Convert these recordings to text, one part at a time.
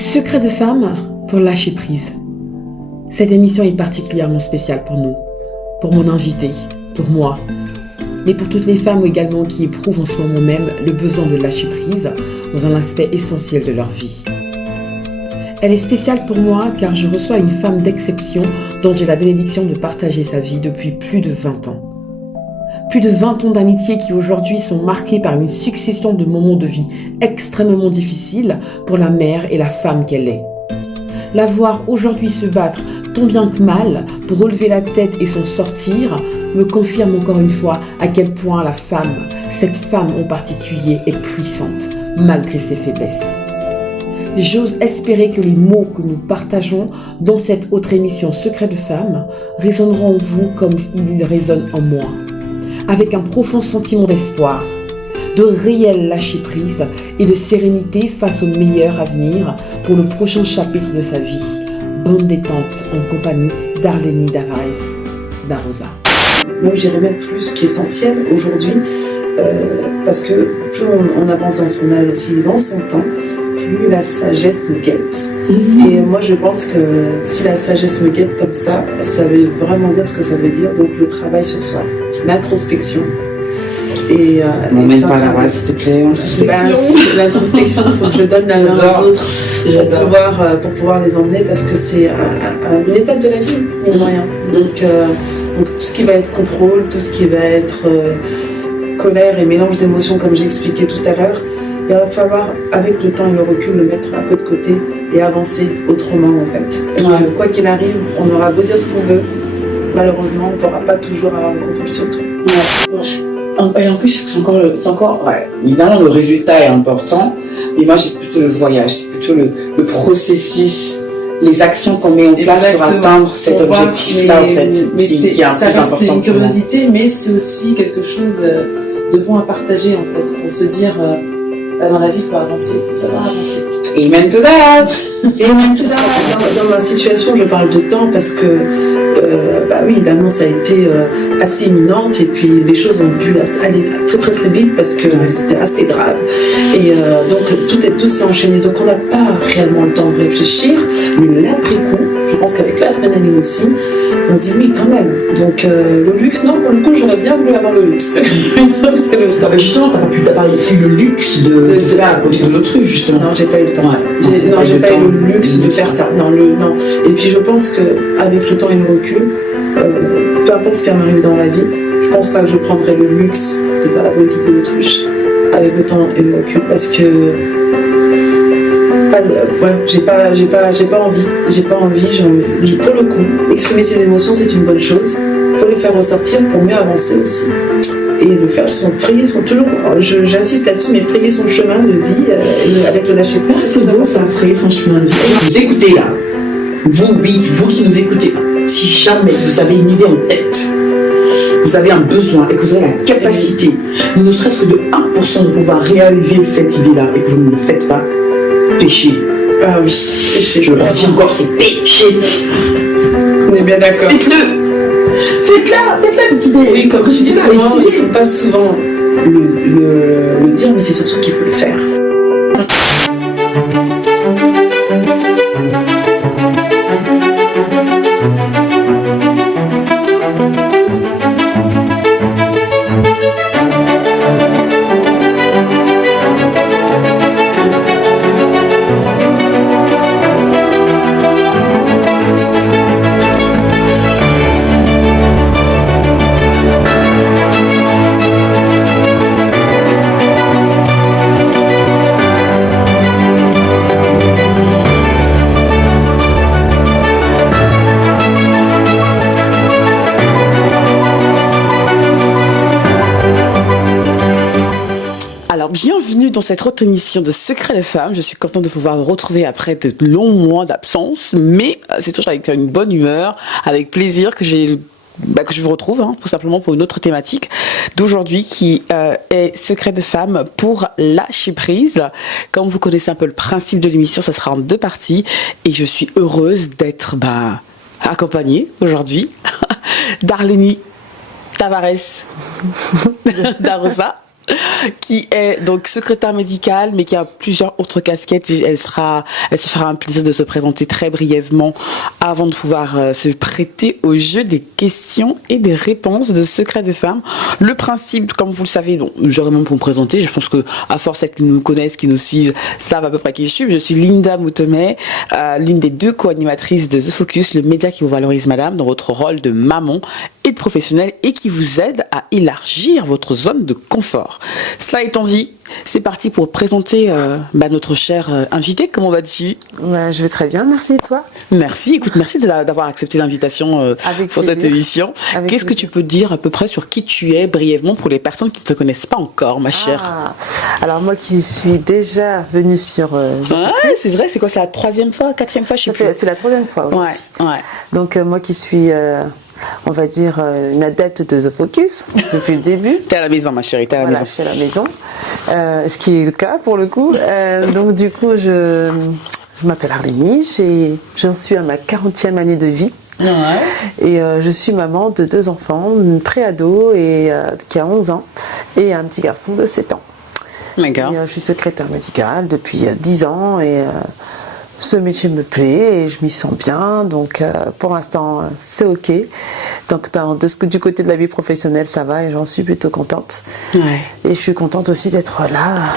Secret de femme pour lâcher prise. Cette émission est particulièrement spéciale pour nous, pour mon invité, pour moi, mais pour toutes les femmes également qui éprouvent en ce moment même le besoin de lâcher prise dans un aspect essentiel de leur vie. Elle est spéciale pour moi car je reçois une femme d'exception dont j'ai la bénédiction de partager sa vie depuis plus de 20 ans. Plus de 20 ans d'amitié qui aujourd'hui sont marqués par une succession de moments de vie extrêmement difficiles pour la mère et la femme qu'elle est. La voir aujourd'hui se battre tant bien que mal pour relever la tête et s'en sortir me confirme encore une fois à quel point la femme, cette femme en particulier, est puissante malgré ses faiblesses. J'ose espérer que les mots que nous partageons dans cette autre émission Secret de femme résonneront en vous comme ils résonnent en moi, avec un profond sentiment d'espoir, de réel lâcher-prise et de sérénité face au meilleur avenir pour le prochain chapitre de sa vie. Bonne détente en compagnie d'Arlénie Tavares d'Arosa. Moi, j'irais même plus qu'essentiel aujourd'hui, parce que plus on avance dans son âge aussi, dans son temps, plus la sagesse nous guette. Et moi, je pense que si la sagesse me guette comme ça veut vraiment dire ce que ça veut dire. Donc, le travail sur soi, l'introspection. Et on mène pas la base, s'il te plaît. L'introspection, il faut que je donne la main aux autres pour pouvoir les emmener, parce que c'est une étape de la vie, mine de rien. Donc, tout ce qui va être contrôle, tout ce qui va être colère et mélange d'émotions, comme j'ai expliqué tout à l'heure, il va falloir, avec le temps et le recul, le mettre un peu de côté et avancer autrement, en fait. Parce que quoi qu'il arrive, on aura beau dire ce qu'on veut, malheureusement, on ne pourra pas toujours avoir le contrôle sur tout. Et en plus, c'est encore évidemment, le résultat est important, mais moi, j'ai plutôt le voyage, c'est plutôt le processus, les actions qu'on met en place pour atteindre cet objectif-là, en fait, qui est un peu important. Ça reste une curiosité, mais c'est aussi quelque chose de bon à partager, en fait, pour se dire, dans la vie, il faut avancer, il faut savoir avancer. Amen to that. Dans ma situation, je parle de temps parce que, l'annonce a été assez imminente, et puis les choses ont dû aller très très très vite parce que c'était assez grave. Et donc tout s'est enchaîné. Donc on n'a pas réellement le temps de réfléchir, mais l'après-coup, je pense qu'avec l'adrénaline aussi, on se dit oui quand même. Donc le luxe, non, pour le coup, j'aurais bien voulu avoir le luxe. Justement, t'as pas eu le luxe de faire à côté de l'autruche, justement. Non, j'ai pas eu le temps. J'ai pas eu le luxe de faire ça. Non. Et puis je pense qu'avec le temps et le recul, peu importe ce qui va m'arriver dans la vie, je pense pas que je prendrai le luxe de faire la politique de l'autruche avec le temps et le recul, parce que j'ai pas envie. Pour le coup, exprimer ses émotions, c'est une bonne chose. Faut les faire ressortir pour mieux avancer aussi. Et de faire j'insiste là-dessus, mais frayer son chemin de vie avec le lâcher prise. C'est beau ça, frayer son chemin de vie. Vous écoutez là, vous qui nous écoutez là, si jamais vous avez une idée en tête, vous avez un besoin et que vous avez la capacité, ne serait-ce que de 1% de pouvoir réaliser cette idée-là et que vous ne le faites pas, péché. Ah oui, péché. Je redis encore, c'est péché. On est bien d'accord. Faites-la cette idée. Oui, comme tu dis souvent, il ne faut pas souvent le dire, mais c'est surtout qu'il faut le faire. Bienvenue dans cette autre émission de Secret de femmes. Je suis contente de pouvoir vous retrouver après de longs mois d'absence, mais c'est toujours avec une bonne humeur, avec plaisir que je vous retrouve, tout simplement pour une autre thématique d'aujourd'hui qui est Secret de femmes pour lâcher prise. Comme vous connaissez un peu le principe de l'émission, ça sera en 2 parties et je suis heureuse d'être accompagnée aujourd'hui d'Arlénie Tavares d'Arosa. qui est donc secrétaire médicale, mais qui a plusieurs autres casquettes. Elle se fera un plaisir de se présenter très brièvement avant de pouvoir se prêter au jeu des questions et des réponses de Secret de Femme. Le principe, comme vous le savez, donc, j'aurais même pour me présenter, je pense que à force qu'ils nous connaissent, qu'ils nous suivent, savent à peu près qui je suis. Je suis Linda Moutomé, l'une des 2 co-animatrices de The Focus, le média qui vous valorise, madame, dans votre rôle de maman et de professionnelle et qui vous aide à élargir votre zone de confort. Cela étant dit, c'est parti pour présenter notre cher invité. Comment vas-tu? Je vais très bien, merci, toi? Merci, écoute, merci d'avoir accepté l'invitation pour cette émission. Qu'est-ce que tu peux dire à peu près sur qui tu es brièvement pour les personnes qui ne te connaissent pas encore, ma chère? Alors moi qui suis déjà venue sur... c'est vrai, c'est quoi, c'est la 3e fois, 4e fois, je sais plus. C'est la 3e fois, oui. Ouais. Donc moi qui suis... on va dire une adepte de The Focus depuis le début. T'es à la maison, ma chérie, t'es à la maison. Je suis à la maison, ce qui est le cas pour le coup. Donc du coup, je m'appelle Arlénie, j'en suis à ma 40e année de vie. Ouais. Et je suis maman de 2 enfants, une pré-ado qui a 11 ans et un petit garçon de 7 ans. D'accord. Et, je suis secrétaire médicale depuis 10 ans et ce métier me plaît et je m'y sens bien, donc pour l'instant c'est ok. Donc du côté de la vie professionnelle ça va et j'en suis plutôt contente. Ouais. Et je suis contente aussi d'être là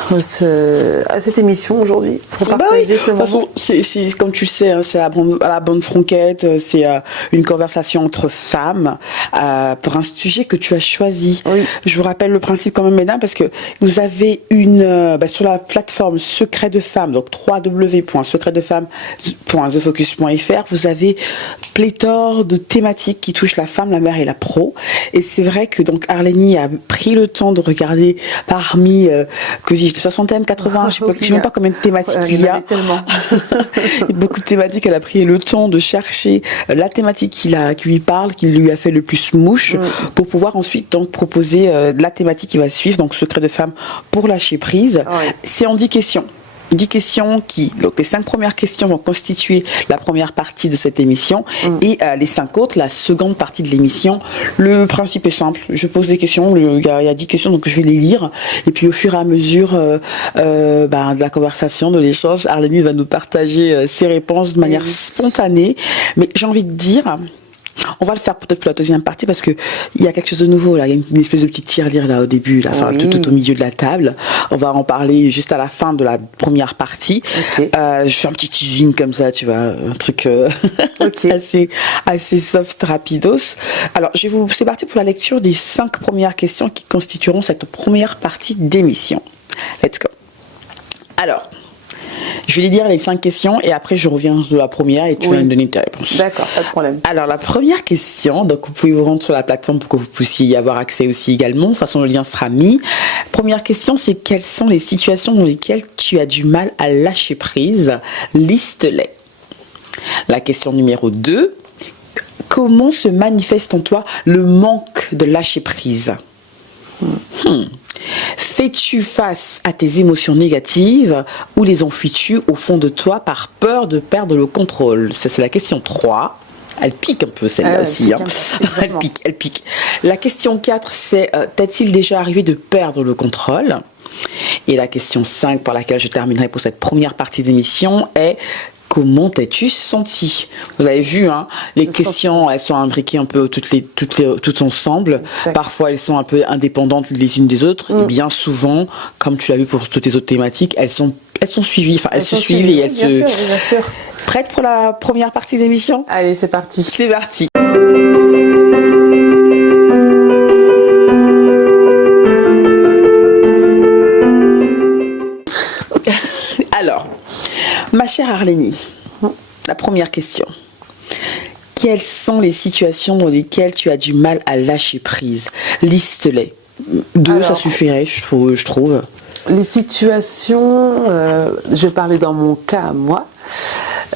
à cette émission aujourd'hui pour partager ce moment. De toute façon, c'est comme tu le sais, hein, c'est à la bonne franquette, c'est une conversation entre femmes pour un sujet que tu as choisi. Oui. Je vous rappelle le principe quand même, mesdames, parce que vous avez sur la plateforme Secret de Femme, donc www.secretdefemme.thefocus.fr, vous avez pléthore de thématiques qui touchent la femme, la mère et la pro. Et c'est vrai que donc Arlénie a pris le temps de regarder parmi soixantaine, 80, je sais même pas combien de thématiques il y a. Tellement. Beaucoup de thématiques. Elle a pris le temps de chercher la thématique qui lui parle, qui lui a fait le plus mouche, pour pouvoir ensuite donc proposer la thématique qui va suivre, donc Secret de Femme pour lâcher prise. C'est en 10 questions. 10 questions donc les 5 premières questions vont constituer la première partie de cette émission et les 5 autres, la seconde partie de l'émission. Le principe est simple, je pose des questions, il y a 10 questions, donc je vais les lire et puis au fur et à mesure de la conversation, de l'échange, Arlénie va nous partager ses réponses de manière spontanée, mais j'ai envie de dire... On va le faire peut-être pour la 2e partie parce que il y a quelque chose de nouveau là, il y a une espèce de petite tirelire là au début, là, tout au milieu de la table. On va en parler juste à la fin de la première partie. Okay. Je fais un petit teasing comme ça, tu vois, un truc assez soft, rapidos. Alors c'est parti pour la lecture des 5 premières questions qui constitueront cette première partie d'émission. Let's go. Alors, je vais lire les 5 questions et après je reviens de la première et tu vas me donner tes réponses. D'accord, pas de problème. Alors la première question, donc vous pouvez vous rendre sur la plateforme pour que vous puissiez y avoir accès aussi également. De toute façon, le lien sera mis. Première question, c'est quelles sont les situations dans lesquelles tu as du mal à lâcher prise? Liste-les. La question numéro 2, comment se manifeste en toi le manque de lâcher prise? Fais-tu face à tes émotions négatives ou les enfuis-tu au fond de toi par peur de perdre le contrôle? Ça, c'est la question 3. Elle pique un peu celle-là aussi. Elle pique. La question 4, c'est t'est-il déjà arrivé de perdre le contrôle? Et la question 5, par laquelle je terminerai pour cette première partie d'émission, est comment t'es-tu senti? Vous avez vu, hein, les questions, elles sont imbriquées un peu toutes ensemble. Exact. Parfois, elles sont un peu indépendantes les unes des autres. Et bien souvent, comme tu l'as vu pour toutes les autres thématiques, elles sont suivies. Enfin, elles se suivent et elles se... Bien sûr. Prête pour la première partie de l'émission? Allez, c'est parti. C'est parti. Alors, ma chère Arlénie, la première question. Quelles sont les situations dans lesquelles tu as du mal à lâcher prise? Liste-les. 2, ça suffirait, je trouve. Les situations, je parlais dans mon cas à moi.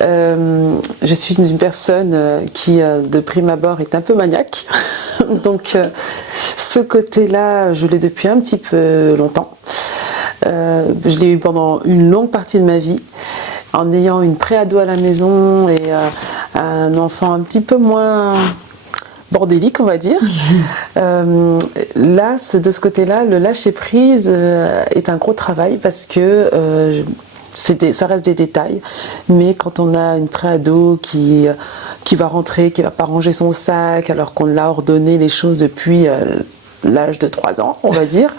Je suis une personne qui, de prime abord, est un peu maniaque. Donc, ce côté-là, je l'ai depuis un petit peu longtemps. Je l'ai eu pendant une longue partie de ma vie, en ayant une pré-ado à la maison et un enfant un petit peu moins bordélique, on va dire. Là, de ce côté-là, le lâcher prise est un gros travail parce que ça reste des détails, mais quand on a une préado qui va rentrer, qui va pas ranger son sac alors qu'on l'a ordonné les choses depuis l'âge de 3 ans, on va dire,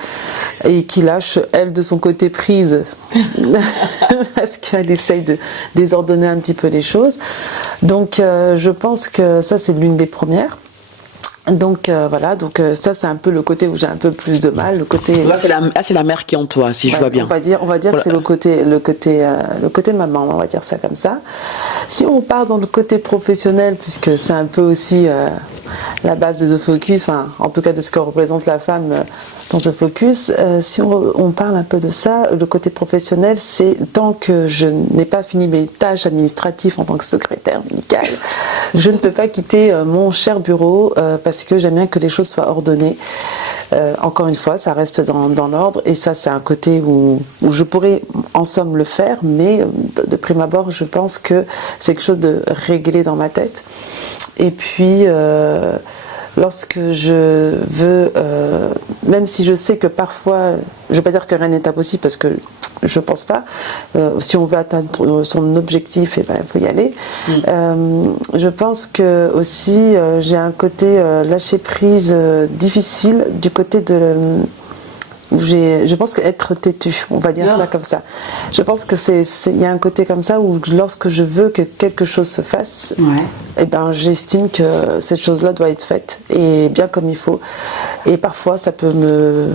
et qui lâche, elle, de son côté prise, parce qu'elle essaye de désordonner un petit peu les choses. Donc, je pense que ça, c'est l'une des premières. Donc voilà, ça c'est un peu le côté où j'ai un peu plus de mal, le côté. Là c'est la mère qui est en toi, si je vois bien. On va dire que c'est le côté maman, on va dire ça comme ça. Si on part dans le côté professionnel, puisque c'est un peu aussi la base de The Focus, en tout cas de ce que représente la femme dans The Focus, si on parle un peu de ça, le côté professionnel, c'est tant que je n'ai pas fini mes tâches administratives en tant que secrétaire médicale, je ne peux pas quitter mon cher bureau parce que j'aime bien que les choses soient ordonnées. Encore une fois, ça reste dans l'ordre, et ça c'est un côté où je pourrais en somme le faire, mais de prime abord je pense que c'est quelque chose de réglé dans ma tête. Et puis lorsque je veux, même si je sais que parfois, je ne vais pas dire que rien n'est impossible parce que je ne pense pas, si on veut atteindre son objectif, il faut y aller. Je pense que aussi j'ai un côté lâcher prise difficile du côté de... je pense qu'être têtu, on va dire ça comme ça. Je pense que il y a un côté comme ça où lorsque je veux que quelque chose se fasse, eh ben, j'estime que cette chose-là doit être faite et bien comme il faut. Et parfois, ça peut me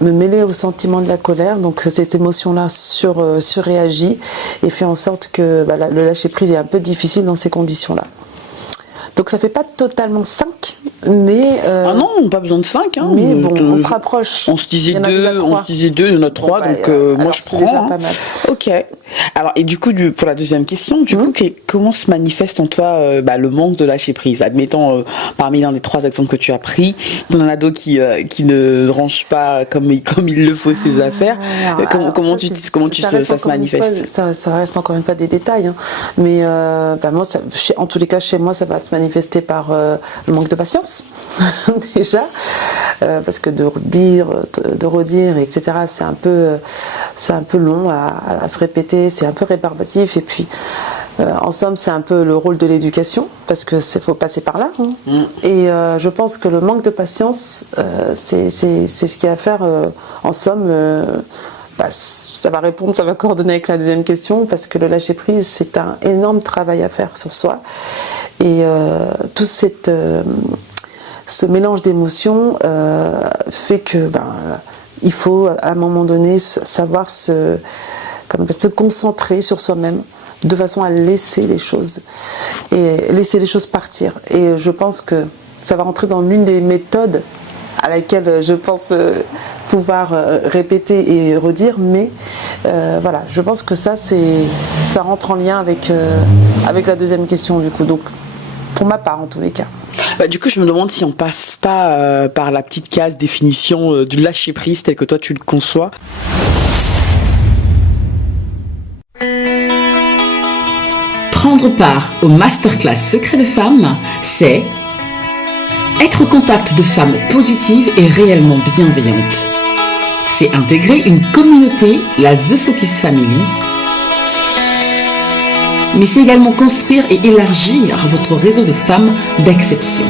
mêler au sentiment de la colère, donc cette émotion-là surréagit et fait en sorte que le lâcher-prise est un peu difficile dans ces conditions-là. Donc ça fait pas totalement 5, mais... Ah non, pas besoin de 5. Hein, mais bon, on se rapproche. On se disait 2, il y en a 3, donc moi je prends. C'est déjà pas mal. Ok. Alors, et du coup, pour la deuxième question, comment se manifeste en toi le manque de lâcher prise? Admettons, parmi les 3 exemples que tu as pris, ton ado qui ne range pas comme il le faut ses affaires, comment ça se manifeste? Ça reste encore une fois des détails, hein. Mais moi, en tous les cas, chez moi, ça va se manifester par le manque de patience, déjà, parce que de redire, etc., c'est un peu long à se répéter, c'est un peu rébarbatif, et puis en somme c'est un peu le rôle de l'éducation, parce que faut passer par là, hein. Et je pense que le manque de patience, c'est ce qui va faire en somme ça va coordonner avec la deuxième question, parce que le lâcher prise, c'est un énorme travail à faire sur soi, et tout ce mélange d'émotions fait que il faut à un moment donné savoir se concentrer sur soi-même de façon à laisser les choses partir. Et je pense que ça va rentrer dans l'une des méthodes à laquelle je pense pouvoir répéter et redire, mais je pense que ça rentre en lien avec la deuxième question du coup, donc pour ma part en tous les cas. Du coup, je me demande si on passe pas par la petite case définition du lâcher prise tel que toi tu le conçois. Prendre part au masterclass Secret de Femmes, c'est être au contact de femmes positives et réellement bienveillantes. C'est intégrer une communauté, la The Focus Family, mais c'est également construire et élargir votre réseau de femmes d'exception.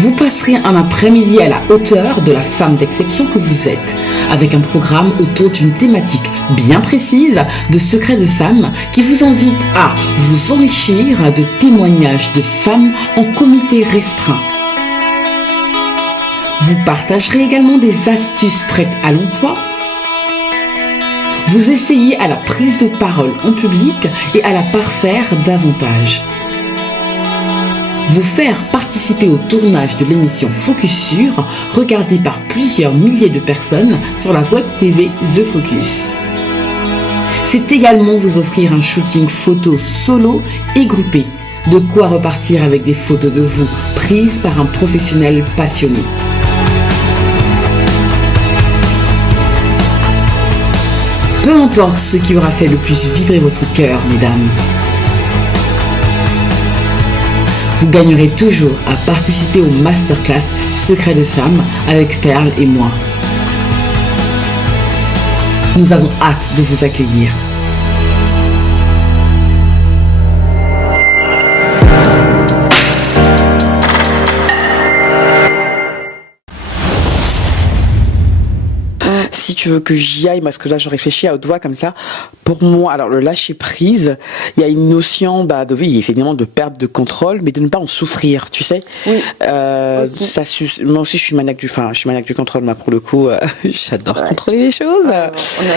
Vous passerez un après-midi à la hauteur de la femme d'exception que vous êtes, avec un programme autour d'une thématique bien précise de secrets de femmes qui vous invite à vous enrichir de témoignages de femmes en comité restreint. Vous partagerez également des astuces prêtes à l'emploi. Vous essayez à la prise de parole en public et à la parfaire davantage. Vous faire participer au tournage de l'émission Focus Sur, regardée par plusieurs milliers de personnes sur la web TV The Focus. C'est également vous offrir un shooting photo solo et groupé, de quoi repartir avec des photos de vous prises par un professionnel passionné. Peu importe ce qui aura fait le plus vibrer votre cœur, mesdames. vous gagnerez toujours à participer au masterclass Secrets de femmes avec Perle et moi. Nous avons hâte de vous accueillir. Si tu veux que j'y aille, parce que là je réfléchis à haute voix comme ça, pour moi, alors le lâcher prise, il y a une notion oui, effectivement de perte de contrôle, mais de ne pas en souffrir, tu sais. Oui. Moi aussi je suis maniaque du contrôle, moi pour le coup, j'adore contrôler les choses.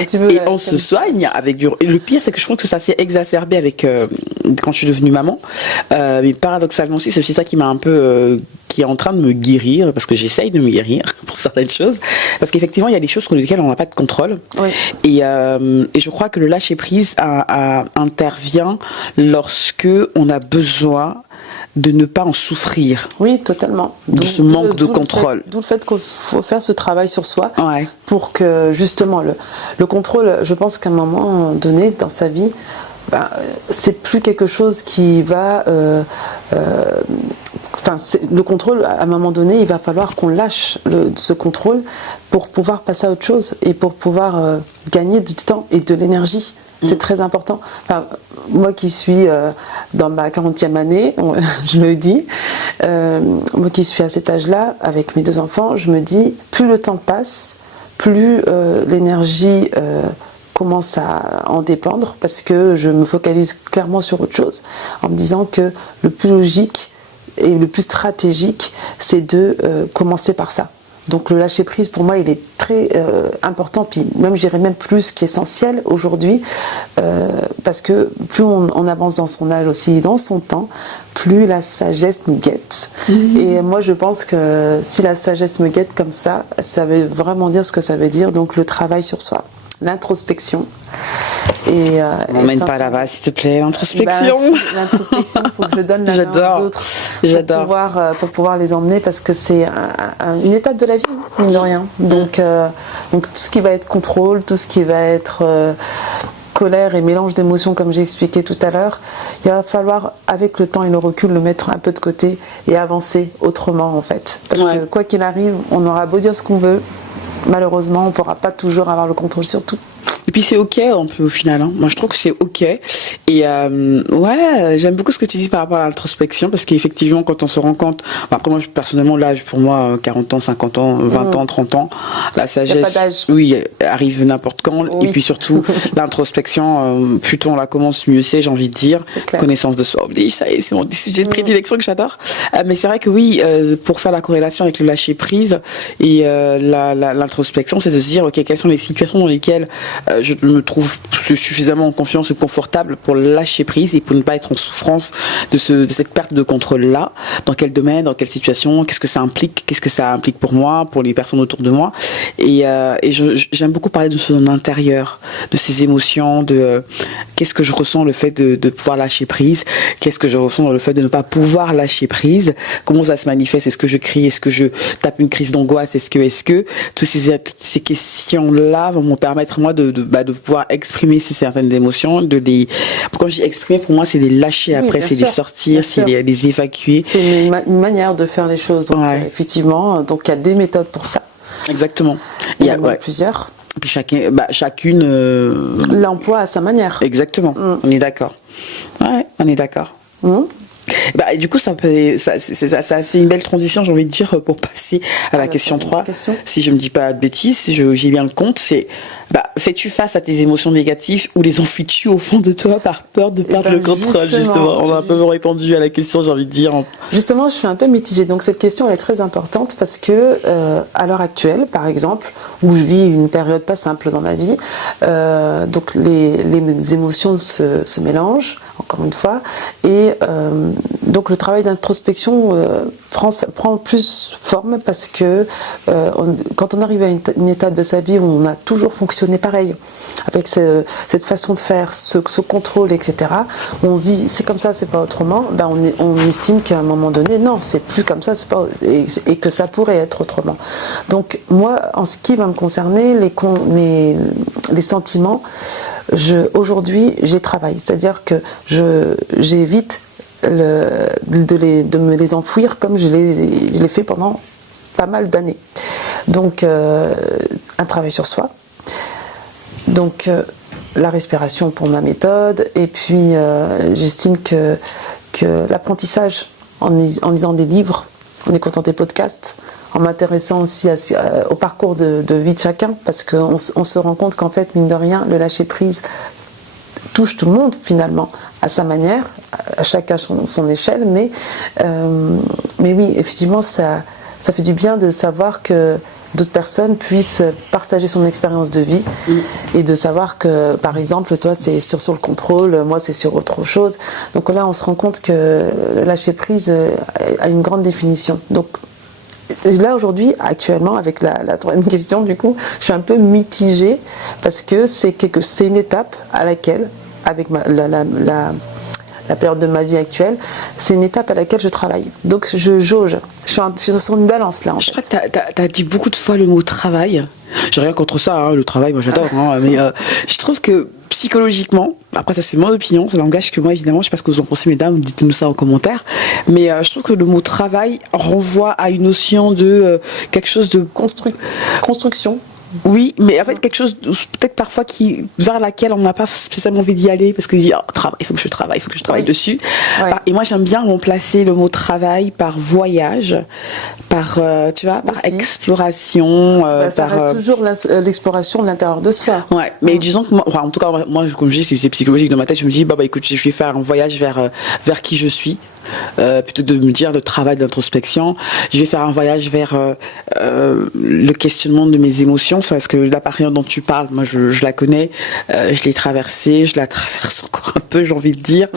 Et on se soigne avec du. Et le pire, c'est que je pense que ça s'est exacerbé avec quand je suis devenue maman. Mais paradoxalement aussi, c'est aussi ça qui m'a un peu qui est en train de me guérir, parce que j'essaye de me guérir pour certaines choses, parce qu'effectivement il y a des choses sur lesquelles on n'a pas de contrôle. Oui. Et je crois que le lâcher prise intervient lorsque on a besoin de ne pas en souffrir. Oui, totalement. De ce manque de contrôle. D'où le fait qu'il faut faire ce travail sur soi, Ouais. pour que justement le contrôle, je pense qu'à un moment donné dans sa vie, c'est plus quelque chose qui va le contrôle, à un moment donné, il va falloir qu'on lâche ce contrôle pour pouvoir passer à autre chose et pour pouvoir gagner du temps et de l'énergie. C'est très important. Enfin, moi qui suis dans ma 40e année, je me dis, moi qui suis à cet âge-là, avec mes 2 enfants, je me dis, plus le temps passe, plus l'énergie commence à en dépendre, parce que je me focalise clairement sur autre chose, en me disant que le plus logique et le plus stratégique, c'est de commencer par ça. Donc le lâcher prise, pour moi, il est très important, puis même j'irais même plus qu'essentiel aujourd'hui, parce que plus on avance dans son âge aussi, dans son temps, plus la sagesse nous guette. Et moi, je pense que si la sagesse me guette comme ça veut vraiment dire ce que ça veut dire, donc le travail sur soi, l'introspection. Et m'emmène pas là-bas, s'il te plaît, l'introspection. L'introspection, il faut que je donne la main aux autres pour pouvoir les emmener, parce que c'est une étape de la vie, mine de rien. Donc tout ce qui va être contrôle, tout ce qui va être colère et mélange d'émotions, comme j'ai expliqué tout à l'heure, il va falloir, avec le temps et le recul, le mettre un peu de côté et avancer autrement, en fait. Parce que quoi qu'il arrive, on aura beau dire ce qu'on veut, malheureusement, on ne pourra pas toujours avoir le contrôle sur tout. Et puis c'est ok un peu au final, hein. Moi je trouve que c'est ok. Et j'aime beaucoup ce que tu dis par rapport à l'introspection, parce qu'effectivement quand on se rend compte, après moi personnellement l'âge pour moi 40 ans, 50 ans, 20 ans, 30 ans, la sagesse, pas d'âge. Oui, arrive n'importe quand. Oui. Et puis surtout l'introspection, plus tôt on la commence, mieux c'est, j'ai envie de dire. Connaissance de soi oblige, ça y est, c'est mon sujet de prédilection que j'adore. Mais c'est vrai que oui, pour faire la corrélation avec le lâcher prise et l'introspection, c'est de se dire ok, quelles sont les situations dans lesquelles je me trouve suffisamment en confiance et confortable pour lâcher prise et pour ne pas être en souffrance de cette perte de contrôle-là. Dans quel domaine, dans quelle situation, qu'est-ce que ça implique pour moi, pour les personnes autour de moi. Et j'aime beaucoup parler de son intérieur, de ses émotions, de qu'est-ce que je ressens le fait de pouvoir lâcher prise, qu'est-ce que je ressens dans le fait de ne pas pouvoir lâcher prise, comment ça se manifeste, est-ce que je crie, est-ce que je tape une crise d'angoisse, est-ce que toutes ces questions-là vont me permettre moi de pouvoir exprimer certaines émotions, quand je dis exprimer, pour moi c'est les lâcher après, c'est les sortir, c'est les évacuer. C'est une manière de faire les choses, donc, effectivement, donc il y a des méthodes pour ça. Exactement. Il y en a plusieurs. Et puis chacune l'emploie à sa manière. Exactement. On est d'accord. Ouais, on est d'accord. Et du coup, c'est une belle transition, j'ai envie de dire, pour passer à la question 3. Si je ne me dis pas de bêtises, si j'ai bien le compte, c'est fais-tu face à tes émotions négatives ou les enfuis-tu au fond de toi par peur de perdre le contrôle, justement. On a un peu répondu à la question, j'ai envie de dire. Justement, je suis un peu mitigée. Donc cette question, elle est très importante parce que à l'heure actuelle, par exemple, où je vis une période pas simple dans ma vie, donc les émotions se mélangent, encore une fois, et donc le travail d'introspection prend plus forme parce que quand on arrive à une étape de sa vie où on a toujours fonctionné pareil, avec cette façon de faire, ce contrôle, etc., on se dit c'est comme ça, c'est pas autrement, on estime qu'à un moment donné, non, c'est plus comme ça, c'est pas, et que ça pourrait être autrement. Donc moi, en ce qui va me concerner, les sentiments, aujourd'hui, j'y travaille, c'est-à-dire que j'évite de me les enfouir comme je l'ai fait pendant pas mal d'années. Donc, un travail sur soi. Donc, la respiration pour ma méthode. Et puis, j'estime que l'apprentissage, en lisant des livres, en écoutant des podcasts, en m'intéressant aussi au parcours de vie de chacun, parce qu'on se rend compte qu'en fait, mine de rien, le lâcher-prise touche tout le monde finalement, à sa manière, à chacun son échelle, mais oui, effectivement, ça fait du bien de savoir que d'autres personnes puissent partager son expérience de vie et de savoir que, par exemple, toi, c'est sur le contrôle, moi, c'est sur autre chose. Donc là, on se rend compte que le lâcher-prise a une grande définition. Donc là, aujourd'hui, actuellement, avec la troisième question, du coup, je suis un peu mitigée parce que c'est une étape à laquelle, avec la période de ma vie actuelle, c'est une étape à laquelle je travaille. Donc je jauge. Je suis sur une balance là. Je crois que tu as dit beaucoup de fois le mot travail. J'ai rien contre ça, hein, le travail, moi j'adore. Hein, mais je trouve que psychologiquement, après ça c'est mon opinion, ça n'engage que moi évidemment, je sais pas ce que vous en pensez mesdames, dites-nous ça en commentaire. Mais je trouve que le mot travail renvoie à une notion de quelque chose de construction. Oui, mais en fait quelque chose peut-être parfois vers laquelle on n'a pas spécialement envie d'y aller parce que dit travail, il faut que je travaille dessus. Ouais. Et moi j'aime bien remplacer le mot travail par voyage, par tu vois, par exploration, ça reste toujours l'exploration de l'intérieur de soi. Ouais, mais disons que moi, en tout cas moi comme je dis c'est psychologique dans ma tête, je me dis bah écoute, je vais faire un voyage vers qui je suis. Plutôt que de me dire le travail d'introspection, je vais faire un voyage vers le questionnement de mes émotions, parce que la période dont tu parles, moi je la connais, je l'ai traversée, je la traverse encore un peu, j'ai envie de dire,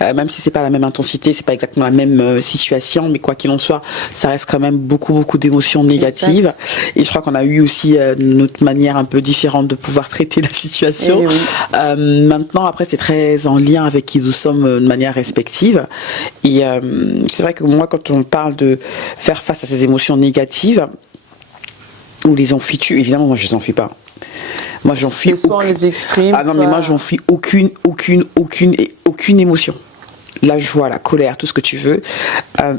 même si c'est pas la même intensité, c'est pas exactement la même situation, mais quoi qu'il en soit, ça reste quand même beaucoup d'émotions négatives. Exact. Et je crois qu'on a eu aussi notre manière un peu différente de pouvoir traiter la situation. Maintenant, après, c'est très en lien avec qui nous sommes de manière respective. Et c'est vrai que moi, quand on parle de faire face à ces émotions négatives, ou les enfuis, évidemment, moi je les enfuis pas. Moi j'en fuis. Soit on les exprime. Ah non, mais moi j'en fuis aucune émotion. La joie, la colère, tout ce que tu veux.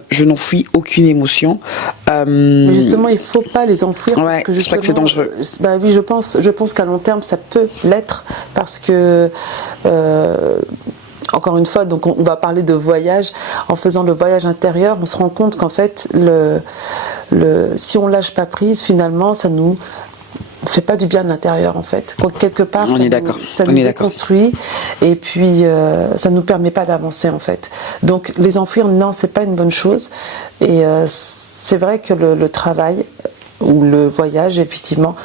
Je n'enfuis aucune émotion. Mais justement, il ne faut pas les enfouir. Ouais, parce que je crois que c'est dangereux. Bah oui, je pense qu'à long terme, ça peut l'être parce que. Encore une fois, donc on va parler de voyage. En faisant le voyage intérieur, on se rend compte qu'en fait, si on lâche pas prise, finalement, ça nous fait pas du bien de l'intérieur en fait. Quelque part, ça nous déconstruit et puis ça nous permet pas d'avancer en fait. Donc les enfouir, non, c'est pas une bonne chose. Et c'est vrai que le travail ou le voyage, effectivement,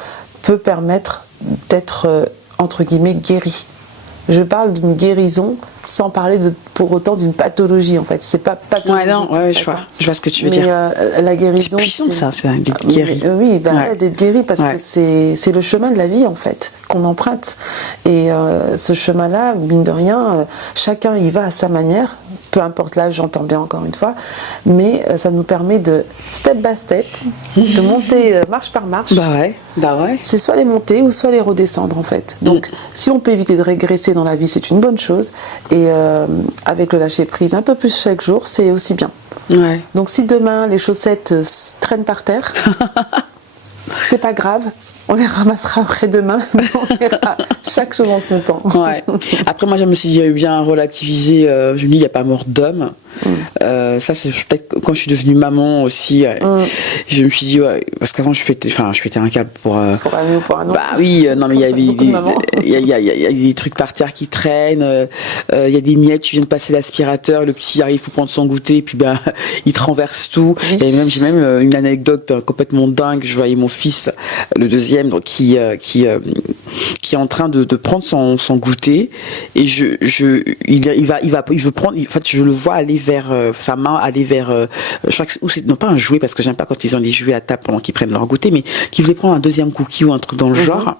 peut permettre d'être entre guillemets guéri. Je parle d'une guérison sans parler pour autant d'une pathologie en fait. C'est pas pathologique. Ouais, non, ouais, je vois ce que tu veux dire. La guérison. C'est puissant ça, c'est d'être guéri. Oui, d'être guéri parce que c'est le chemin de la vie en fait qu'on emprunte. Et ce chemin-là, mine de rien, chacun y va à sa manière. Peu importe l'âge, j'entends bien encore une fois, mais ça nous permet de step by step, de monter marche par marche. Bah ouais. C'est soit les monter ou soit les redescendre en fait. Donc si on peut éviter de régresser dans la vie, c'est une bonne chose. Et avec le lâcher prise un peu plus chaque jour, c'est aussi bien. Ouais. Donc si demain les chaussettes traînent par terre, c'est pas grave. On les ramassera après-demain, on verra chaque chose en son temps. Ouais. Après, moi, je me suis bien relativisé. Je me dis, il n'y a pas mort d'homme. Ça, c'est peut-être quand je suis devenue maman aussi. Je me suis dit, parce qu'avant, je pétais un câble pour un ami ou pour un autre. Bah oui, non, mais il y a des trucs par terre qui traînent. Il y a des miettes, tu viens de passer l'aspirateur, le petit arrive pour prendre son goûter, et puis il te renverse tout. Oui. Et j'ai même une anecdote complètement dingue. Je voyais mon fils, le deuxième, donc qui est en train de prendre son goûter, et il veut prendre, en fait je le vois aller vers sa main, aller vers je crois que c'est non pas un jouet, parce que j'aime pas quand ils ont les jouets à table pendant qu'ils prennent leur goûter, mais qui voulait prendre un deuxième cookie ou un truc dans le genre.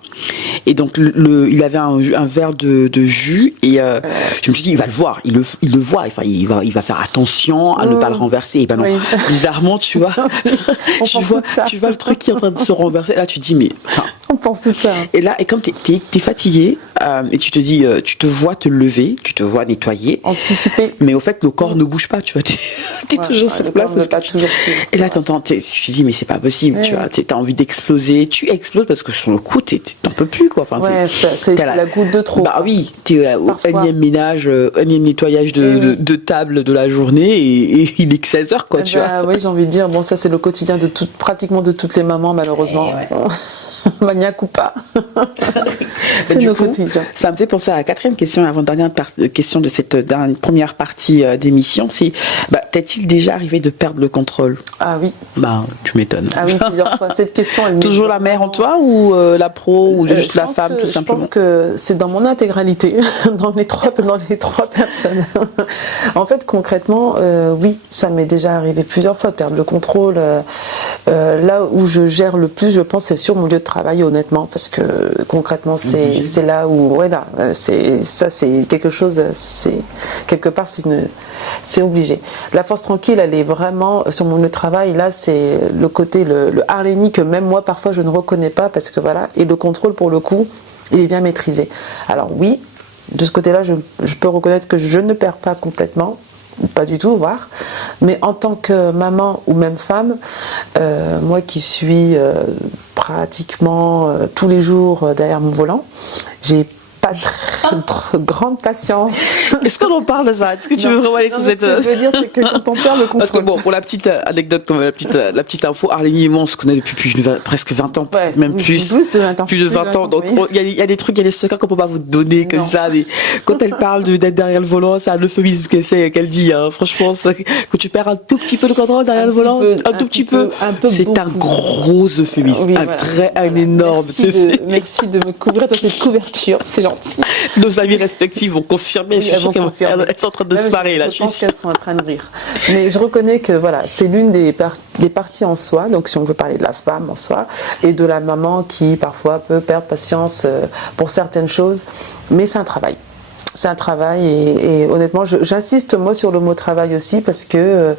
Et donc il avait un verre de jus, et je me suis dit il va le voir, il le voit, enfin il va faire attention à ne pas le renverser. Et ben non, bizarrement tu vois tu vois le truc qui est en train de se renverser, là tu te dis mais pense tout ça. Et là, et comme t'es fatigué, et tu te dis, tu te vois te lever, tu te vois nettoyer. Anticiper. Mais au fait, le corps ne bouge pas, tu vois. T'es toujours sur place. Parce que toujours suivre. Et là, tu te dis, mais c'est pas possible, tu vois. T'as envie d'exploser. Tu exploses parce que sur le coup, t'en peux plus, quoi. Enfin, c'est la goutte de trop. Bah oui, t'es au énième ménage, énième nettoyage de table de la journée et il est que 16 heures, quoi, tu vois. Oui, j'ai envie de dire, bon, ça, c'est le quotidien de pratiquement de toutes les mamans, malheureusement. Maniaque ou pas. C'est nos quotidiens. Ça me fait penser à la quatrième question, avant-dernière question de cette première partie d'émission. C'est, t'est-il déjà arrivé de perdre le contrôle? Ah oui. Tu m'étonnes. Ah oui, plusieurs fois. Cette question, elle toujours la mère en toi ou la pro ou juste la femme, tout simplement? Je pense que c'est dans mon intégralité, dans les trois personnes. En fait, concrètement, oui, ça m'est déjà arrivé plusieurs fois de perdre le contrôle. Là où je gère le plus, je pense, c'est sur mon lieu de travail, honnêtement, parce que concrètement c'est là où c'est quelque chose, c'est quelque part c'est obligé. La force tranquille, elle est vraiment sur mon lieu de travail. Là, c'est le côté le Harlenie que même moi parfois je ne reconnais pas, parce que voilà, et le contrôle pour le coup il est bien maîtrisé. Alors oui, de ce côté là je peux reconnaître que je ne perds pas complètement, pas du tout, voire. Mais en tant que maman ou même femme, moi qui suis pratiquement tous les jours derrière mon volant, j'ai pas de grande patience. Est-ce qu'on en parle de ça? Est-ce que tu veux vraiment aller sur cette... Ce que je veux dire, c'est que quand on perd le contrôle... Parce que bon, pour la petite anecdote, la petite info, Harlenie et moi, on se connaît depuis presque 20 ans, même plus. Plus de 20 ans. Plus de 20 ans. Donc, il y a des trucs, il y a des secrets qu'on peut pas vous donner comme ça. Mais quand elle parle d'être derrière le volant, c'est un euphémisme qu'elle dit. Hein. Franchement, quand tu perds un tout petit peu le contrôle derrière le volant, un tout petit peu, c'est un gros euphémisme. Oui, un énorme euphémisme. Merci de me couvrir dans cette couverture, c'est gentil. Nos amis respectifs vont confirmer. Je suis sûre qu'elles sont en train de se marrer là. Je pense qu'elles sont en train de rire. Mais je reconnais que voilà, c'est l'une des parties en soi. Donc si on veut parler de la femme en soi et de la maman qui parfois peut perdre patience pour certaines choses, mais c'est un travail. C'est un travail et honnêtement, j'insiste moi sur le mot travail aussi, parce que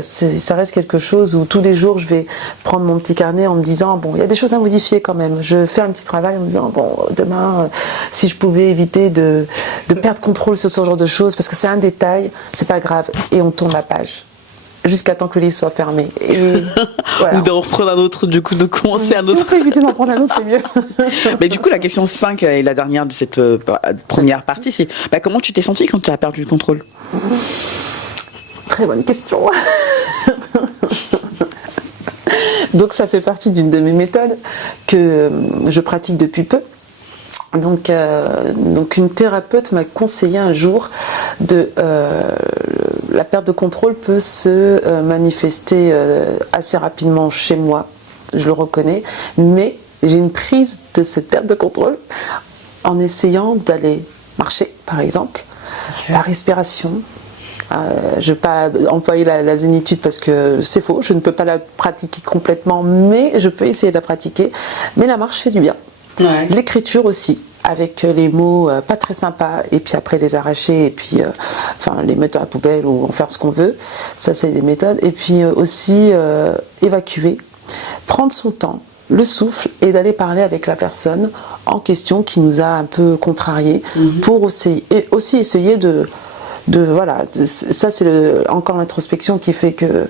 ça reste quelque chose où tous les jours je vais prendre mon petit carnet en me disant bon, il y a des choses à modifier quand même. Je fais un petit travail en me disant bon, demain si je pouvais éviter de perdre contrôle sur ce genre de choses, parce que c'est un détail, c'est pas grave, et on tourne la page jusqu'à temps que le livre soit fermé. Et voilà. Ou d'en reprendre un autre, du coup, de commencer un autre. Si on peut éviter d'en prendre un autre, c'est mieux. Mais du coup, la question 5 et la dernière de cette première partie, c'est comment tu t'es sentie quand tu as perdu le contrôle? Très bonne question. Donc ça fait partie d'une de mes méthodes que je pratique depuis peu. Donc une thérapeute m'a conseillé un jour la perte de contrôle peut se manifester assez rapidement chez moi, je le reconnais, mais j'ai une prise de cette perte de contrôle en essayant d'aller marcher, par exemple, la respiration. Je ne vais pas employer la zénitude parce que c'est faux, je ne peux pas la pratiquer complètement, mais je peux essayer de la pratiquer. Mais la marche fait du bien. Ouais. L'écriture aussi, avec les mots pas très sympas, et puis après les arracher, et puis les mettre à la poubelle ou en faire ce qu'on veut. Ça, c'est des méthodes. Et puis aussi évacuer, prendre son temps, le souffle, et d'aller parler avec la personne en question qui nous a un peu contrariés, pour aussi essayer ça c'est encore l'introspection qui fait que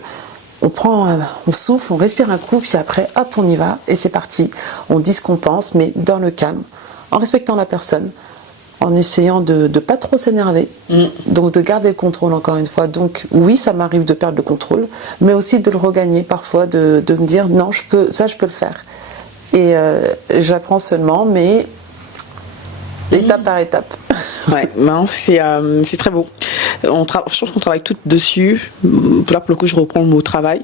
on souffle, on respire un coup, puis après, hop, on y va, et c'est parti. On dit ce qu'on pense, mais dans le calme, en respectant la personne, en essayant de ne pas trop s'énerver, donc de garder le contrôle encore une fois. Donc oui, ça m'arrive de perdre le contrôle, mais aussi de le regagner parfois, de me dire non, je peux le faire. Et j'apprends seulement, mais étape par étape. Ouais, c'est très beau. Je pense qu'on travaille toutes dessus. Là, pour le coup, je reprends le mot travail.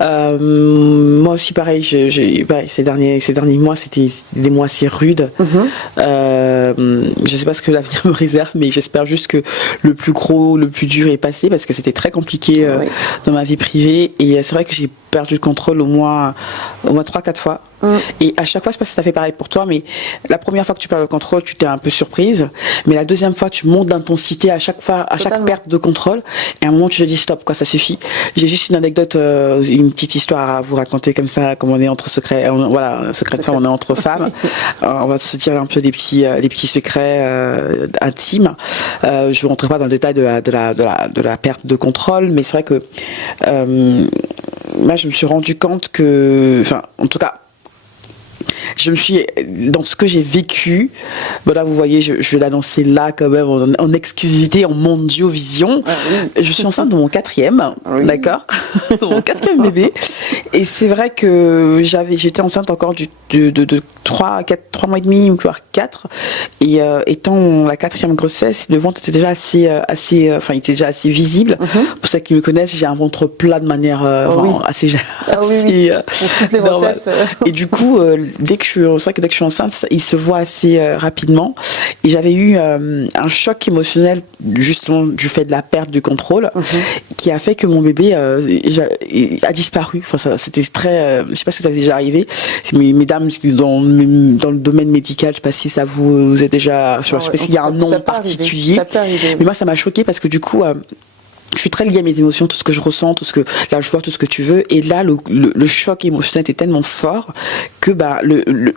Moi aussi, pareil, ces derniers mois, c'était des mois assez rudes. Je sais pas ce que l'avenir me réserve, mais j'espère juste que le plus dur est passé, parce que c'était très compliqué dans ma vie privée. Et c'est vrai que j'ai perdu le contrôle au moins 3-4 fois. Et à chaque fois, je sais pas si ça fait pareil pour toi, mais la première fois que tu perds le contrôle, tu t'es un peu surprise. Mais la deuxième fois, tu montes d'intensité à chaque fois, à chaque perte de contrôle. Et à un moment, tu te dis stop, quoi, ça suffit. J'ai juste une anecdote, une petite histoire à vous raconter comme ça, comme on est entre secrets. Voilà, secret de femme, on est entre femmes. On va se tirer un peu des petits secrets intimes. Je vous rentrerai pas dans le détail de la perte de contrôle, mais c'est vrai que moi, je me suis rendu compte que, enfin, en tout cas, je me suis, dans ce que j'ai vécu, voilà, vous voyez, je vais l'annoncer là quand même en exclusivité, en Mondiovision. Je suis enceinte de mon 4e, d'accord, de mon 4e bébé. Et c'est vrai que j'étais enceinte encore de 3 mois et demi, voire 4. Et étant la 4e grossesse, le ventre était déjà il était déjà assez visible. Pour ceux qui me connaissent, j'ai un ventre plat de manière assez pour toutes les grossesses. Et du coup, dès que je suis enceinte, il se voit assez rapidement. Et j'avais eu un choc émotionnel justement du fait de la perte du contrôle, qui a fait que mon bébé a disparu. Enfin, c'était très, je sais pas si ça t'est déjà arrivé, mais mesdames dans le domaine médical, je sais pas si ça vous est déjà, je sais pas s'il y a un nom particulier. Mais moi, ça m'a choqué parce que du coup, je suis très liée à mes émotions, tout ce que je ressens, la joie, tout ce que tu veux. Et là, le choc émotionnel était tellement fort que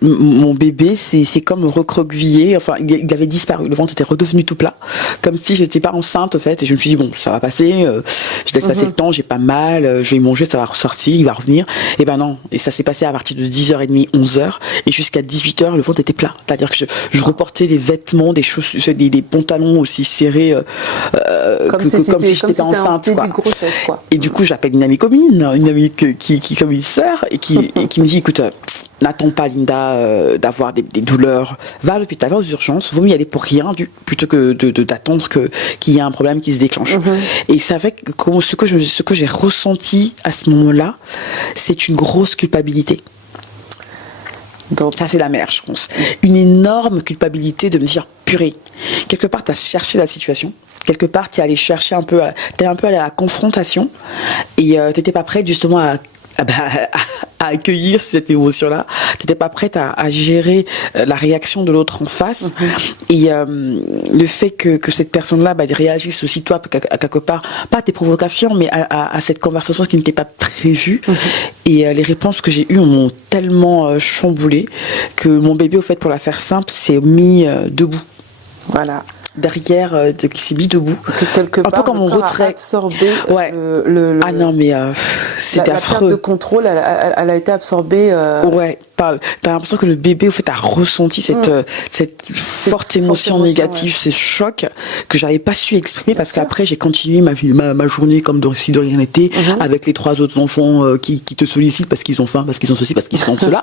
mon bébé, c'est comme recroquevillé. Enfin, il avait disparu. Le ventre était redevenu tout plat, comme si j'étais pas enceinte en fait. Et je me suis dit bon, ça va passer. Je laisse passer le temps. J'ai pas mal. Je vais manger, ça va ressortir, il va revenir. Et ben non. Et ça s'est passé à partir de 10h30, 11h, et jusqu'à 18h, le ventre était plat. C'est-à-dire que je reportais des vêtements, des chaussures, des pantalons aussi serrés, comme si j'étais enceinte, quoi. Grossesse, quoi. Et du coup, j'appelle une amie commune, une amie qui comme une sœur, et qui me dit, écoute, n'attends pas, Linda, d'avoir des douleurs. Va à l'hôpital, va aux urgences. Vaut mieux y aller pour rien, plutôt que d'attendre qu'il y ait un problème qui se déclenche. Et c'est vrai que ce que j'ai ressenti à ce moment-là, c'est une grosse culpabilité. Donc ça, c'est la mère, je pense. Une énorme culpabilité de me dire, purée, quelque part, t'as cherché la situation. Quelque part, t'es allé chercher t'es un peu allé à la confrontation, et t'étais pas prête justement à accueillir cette émotion-là. T'étais pas prête à gérer la réaction de l'autre en face. Et le fait que cette personne-là réagisse aussi, toi, à quelque part, pas à tes provocations, mais à cette conversation qui n'était pas prévue. Et les réponses que j'ai eues m'ont tellement chamboulé que mon bébé, au fait, pour la faire simple, s'est mis debout. Voilà. Derrière, qui s'est mis debout. Quelque part, un peu comme mon retrait. Absorbé. Ouais. Ah non, mais c'était affreux. La perte de contrôle, elle a été absorbée. Ouais. T'as l'impression que le bébé, au fait, a ressenti cette forte émotion négative, ce choc que j'avais pas su exprimer, parce qu'après j'ai continué ma journée comme si de rien n'était, avec les 3 autres enfants qui te sollicitent parce qu'ils ont faim, parce qu'ils ont ceci, parce qu'ils sont cela.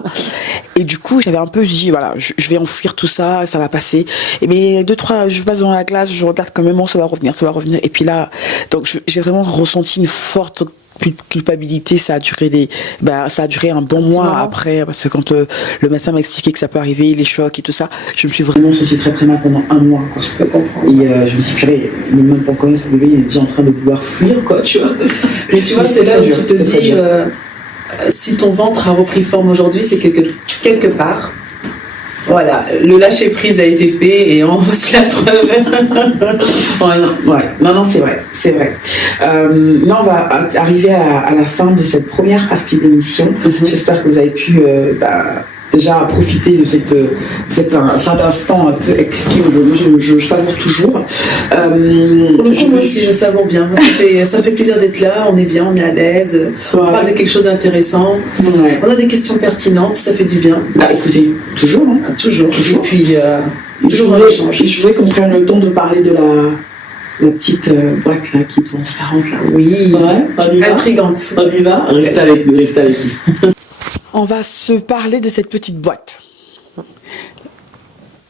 Et du coup, j'avais un peu dit, voilà, je vais enfuir tout ça, ça va passer. Et mais 2-3, je passe dans la classe, je regarde quand même, ça va revenir. Et puis là, donc j'ai vraiment ressenti une forte culpabilité. Ça a duré un bon mois après, parce que quand le médecin m'a expliqué que ça peut arriver, les chocs et tout ça, je me suis vraiment senti très très mal pendant un mois, quoi. Je peux comprendre. Et je me suis dit, mais même pas quand ce bébé, il est déjà en train de vouloir fuir, quoi, tu vois. Mais tu vois, c'est là où tu te dis, si ton ventre a repris forme aujourd'hui, c'est quelque part. Voilà, le lâcher prise a été fait et on voici la preuve. Non, c'est vrai. Là, on va arriver à la fin de cette première partie d'émission. J'espère que vous avez pu déjà profiter de cet instant un peu exquis. Je savoure toujours. Moi aussi, je savoure bien. Ça me fait plaisir d'être là. On est bien, on est à l'aise. On parle de quelque chose d'intéressant. Ouais. On a des questions pertinentes. Ça fait du bien. Écoutez, toujours. Hein. Toujours. Et puis, toujours un échange. Je voulais qu'on prenne le temps de parler de la petite boîte là qui est transparente là. Oui. Ouais, intrigante. On y va. Restez avec nous. On va se parler de cette petite boîte.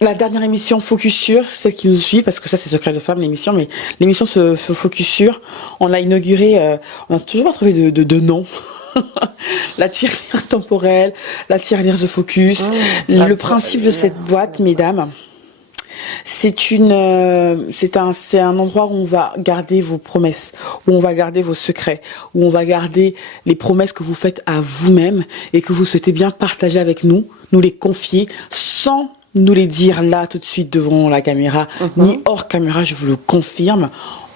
La dernière émission Focus Sur, celle qui nous suit, parce que ça c'est Secret de Femme l'émission, mais l'émission se Focus Sur, on l'a inaugurée, on n'a toujours pas trouvé de nom. La tirelire temporelle, la tirelire The Focus. Le principe de cette boîte, mesdames, c'est un endroit où on va garder vos promesses, où on va garder vos secrets, où on va garder les promesses que vous faites à vous-même et que vous souhaitez bien partager avec nous les confier sans nous les dire là tout de suite devant la caméra, ni hors caméra, je vous le confirme.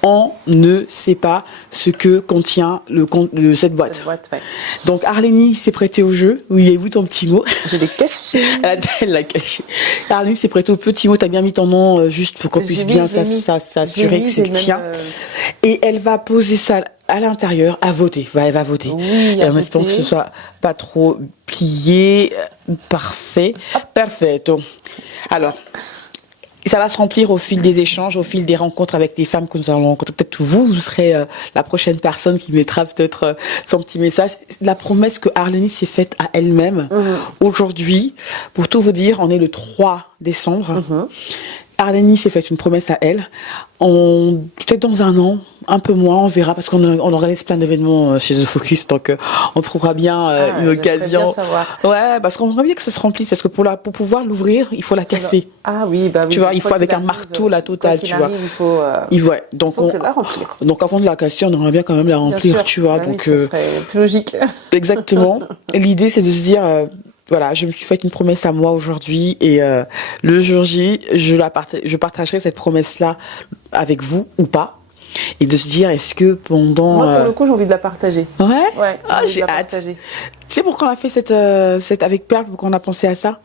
On ne sait pas ce que contient cette boîte. Ouais. Donc Arlénie s'est prêtée au jeu. Oui, où ton petit mot? Je l'ai caché. Elle l'a caché. Arlénie s'est prêtée au petit mot. T'as bien mis ton nom juste pour qu'on puisse bien s'assurer que c'est le tien. Et elle va poser ça à l'intérieur à voter. Elle va voter. Oui, en espérant que ce soit pas trop plié. Parfait. Perfetto. Alors. Ça va se remplir au fil des échanges, au fil des rencontres avec les femmes que nous allons rencontrer. Peut-être vous serez la prochaine personne qui mettra peut-être son petit message. La promesse que Arlénie s'est faite à elle-même aujourd'hui, pour tout vous dire, on est le 3 décembre. Arlénie s'est faite une promesse à elle. Peut-être dans un an, un peu moins, on verra, parce qu'on organise plein d'événements chez The Focus, donc on trouvera bien une occasion. Ouais, parce qu'on aimerait bien que ça se remplisse, parce que pour pouvoir l'ouvrir, il faut la casser. Ah oui, bah oui. Tu vois, il faut avec un marteau la totale, tu vois. Il faut, donc faut la remplir. Donc avant de la casser, on aimerait bien quand même la remplir, tu vois. Donc ça serait plus logique. Exactement. L'idée, c'est de se dire. Voilà, je me suis fait une promesse à moi aujourd'hui et le jour J, je partagerai cette promesse-là avec vous ou pas. Et de se dire, est-ce que pendant... Moi, pour le coup, j'ai envie de la partager. Ouais, j'ai hâte. Tu sais pourquoi on a fait cette avec Perle, pourquoi on a pensé à ça?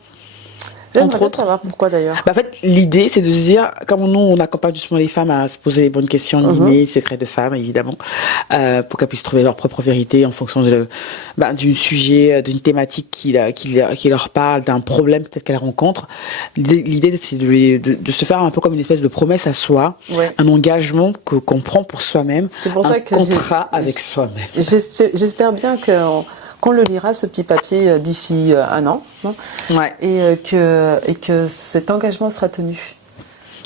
J'aimerais savoir pourquoi d'ailleurs. En fait, l'idée, c'est de se dire, comme nous, on accompagne justement les femmes à se poser les bonnes questions, l'inné, secret de femmes, évidemment, pour qu'elles puissent trouver leur propre vérité en fonction d'un sujet, d'une thématique qui leur parle, d'un problème peut-être qu'elles rencontrent. L'idée, c'est de se faire un peu comme une espèce de promesse à soi, un engagement qu'on prend pour soi-même, un contrat avec soi-même. J'espère bien qu'on le lira, ce petit papier, d'ici un an, et que cet engagement sera tenu.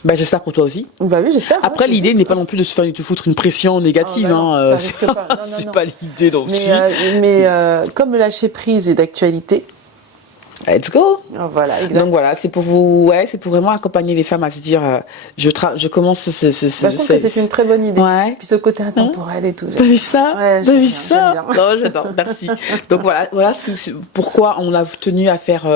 Bah, j'espère pour toi aussi. Bah oui, j'espère. Après, l'idée n'est pas non plus de te foutre une pression négative. C'est pas l'idée non plus. Mais comme le lâcher prise est d'actualité. Let's go. Voilà, exactement. Donc voilà, c'est pour vous, c'est pour vraiment accompagner les femmes à se dire, je commence je trouve que c'est une très bonne idée. Ouais. Puis ce côté intemporel et tout. T'as vu ça? Ouais, T'as vu ça? Non, j'adore. Merci. Donc voilà, c'est pourquoi on a tenu à faire,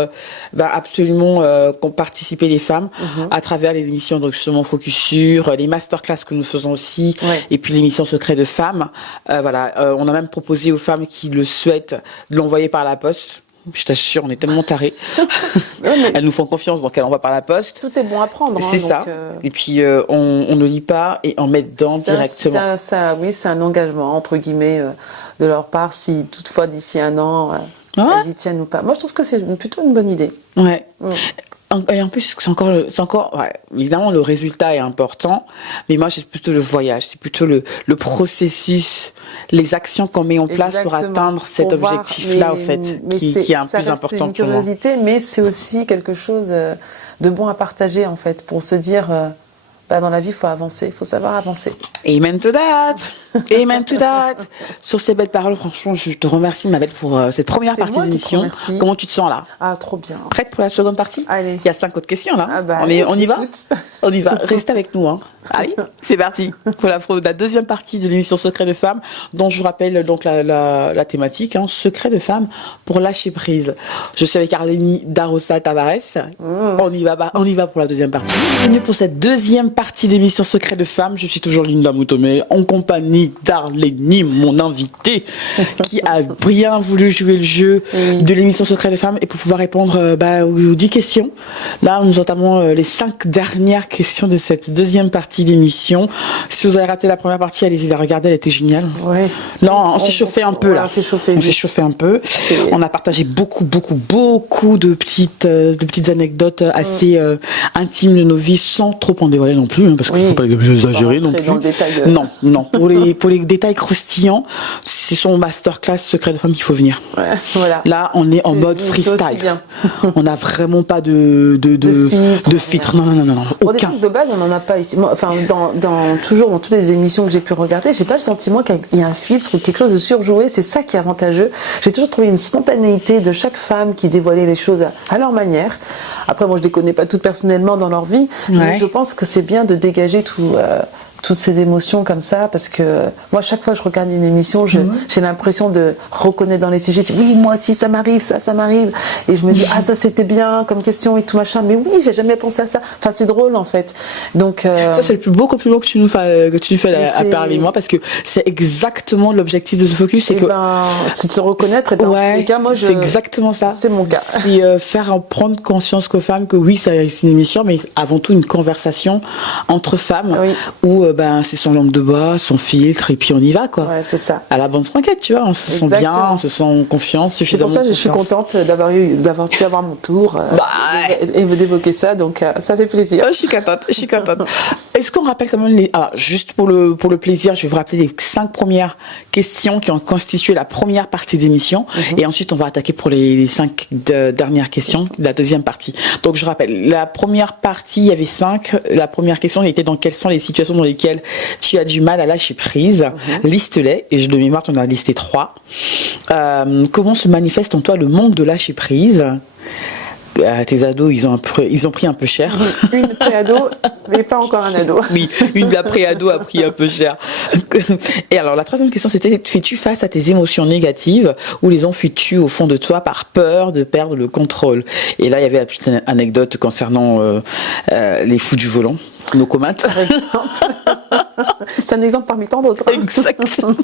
absolument, qu'on participer les femmes à travers les émissions, donc justement Focus sur les masterclass que nous faisons aussi, et puis l'émission Secret de femmes. On a même proposé aux femmes qui le souhaitent de l'envoyer par la poste. Je t'assure, on est tellement tarés. Elles nous font confiance, donc elles envoient par la poste. Tout est bon à prendre. C'est ça. Et puis, on ne lit pas et on met dedans directement. Oui, c'est un engagement, entre guillemets, de leur part, si toutefois d'ici un an, elles y tiennent ou pas. Moi, je trouve que c'est plutôt une bonne idée. Ouais. Et en plus, c'est encore, évidemment, le résultat est important, mais moi, c'est plutôt le voyage, c'est plutôt le processus, les actions qu'on met en place pour atteindre cet objectif-là, qui est un plus important pour moi. C'est une curiosité, mais c'est aussi quelque chose de bon à partager, en fait, pour se dire, dans la vie, il faut avancer, il faut savoir avancer. Amen to that. Amen to that. Sur ces belles paroles, franchement, je te remercie, ma belle, pour cette première partie d'émission. Comment tu te sens là? Ah, trop bien. Prête pour la seconde partie? Allez. Il y a 5 autres questions là. On y va? On y va. Restez avec nous. Allez, c'est parti pour la deuxième partie de l'émission Secret de femmes, dont je vous rappelle donc la thématique, Secret de femmes pour lâcher prise. Je suis avec Arlénie Darosa Tavares. On y va pour la deuxième partie. Bienvenue pour cette deuxième partie d'émission Secret de femmes. Je suis toujours Linda Moutomé, en compagnie d'Arlénie, mon invitée, qui a bien voulu jouer le jeu de l'émission Secret de femmes et pour pouvoir répondre aux 10 questions. Là, nous entamons les 5 dernières questions de cette deuxième partie d'émission. Si vous avez raté la première partie, allez-y la regarder, elle était géniale. Ouais. Non, on s'est chauffé un peu là. On s'est chauffé un peu. On a partagé beaucoup de petites anecdotes assez intimes de nos vies, sans trop en dévoiler non plus, parce qu'il ne faut pas exagérer non plus. Dans le détail, Non. Pour les détails croustillants, c'est son masterclass secret de femme qu'il faut venir. Ouais, voilà. Là, on est en mode freestyle. On n'a vraiment pas de filtre. Non. Pour des trucs de base, on n'en a pas ici. Moi, enfin, toujours dans toutes les émissions que j'ai pu regarder, j'ai pas le sentiment qu'il y a un filtre ou quelque chose de surjoué. C'est ça qui est avantageux. J'ai toujours trouvé une spontanéité de chaque femme qui dévoilait les choses à leur manière. Après, moi, je les connais pas toutes personnellement dans leur vie, mais je pense que c'est bien de dégager toutes ces émotions comme ça, parce que moi, chaque fois que je regarde une émission, j'ai l'impression de reconnaître dans les sujets, oui, moi aussi ça m'arrive, ça m'arrive, et je me dis, ça c'était bien comme question et tout machin, mais oui, j'ai jamais pensé à ça. Enfin, c'est drôle en fait. Donc ça, c'est le plus beau compliment que tu nous fais à parler moi, parce que c'est exactement l'objectif de ce focus, c'est c'est de se reconnaître. Et en tous les cas, moi, c'est exactement ça. C'est mon cas. C'est faire prendre conscience qu'aux femmes que oui, c'est une émission, mais avant tout une conversation entre femmes où c'est son langue de bois, son filtre, et puis on y va, quoi. Ouais, c'est ça. À la bonne franquette, tu vois, on se sent bien, on se sent en confiance, suffisamment. C'est pour ça que je suis contente d'avoir pu avoir mon tour et d'évoquer ça, donc ça fait plaisir. Je suis contente. Est-ce qu'on rappelle quand même juste pour le plaisir, je vais vous rappeler les 5 premières questions qui ont constitué la première partie d'émission, et ensuite on va attaquer pour les 5 dernières questions, la deuxième partie. Donc je rappelle, la première partie, il y avait 5. La première question était dans quelles sont les situations dans lesquelles tu as du mal à lâcher prise. Liste-les, et de mémoire, tu en as listé 3. Comment se manifeste en toi le manque de lâcher prise? Tes ados, ils ont pris un peu cher. Une pré-ado, mais pas encore un ado. Oui, une de la pré-ado a pris un peu cher. Et alors, la troisième question, c'était, fais-tu face à tes émotions négatives ou les enfuis-tu au fond de toi par peur de perdre le contrôle? Et là, il y avait la petite anecdote concernant les fous du volant, nos comates. C'est un exemple parmi tant d'autres. Exactement.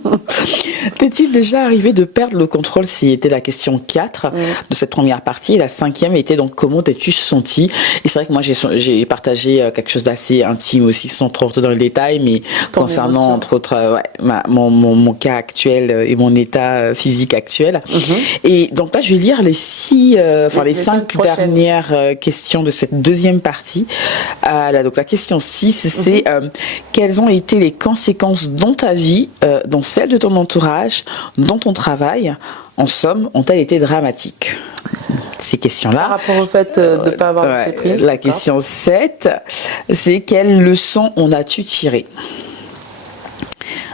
T'est-il déjà arrivé de perdre le contrôle? C'était la question 4 de cette première partie. Et la 5e était donc comment t'es-tu senti? Et c'est vrai que moi j'ai partagé quelque chose d'assez intime aussi, sans trop rentrer dans le détail, mais concernant entre autres mon cas actuel et mon état physique actuel. Et donc là je vais lire les 5 dernières questions de cette deuxième partie. Donc la question 6, c'est quelles ont été les conséquences dans ta vie, dans celle de ton entourage, dans ton travail, en somme, ont-elles été dramatiques? Ces questions-là. Par rapport au fait de ne pas avoir lâché prise. La question 7, c'est quelles leçons en as-tu tirées?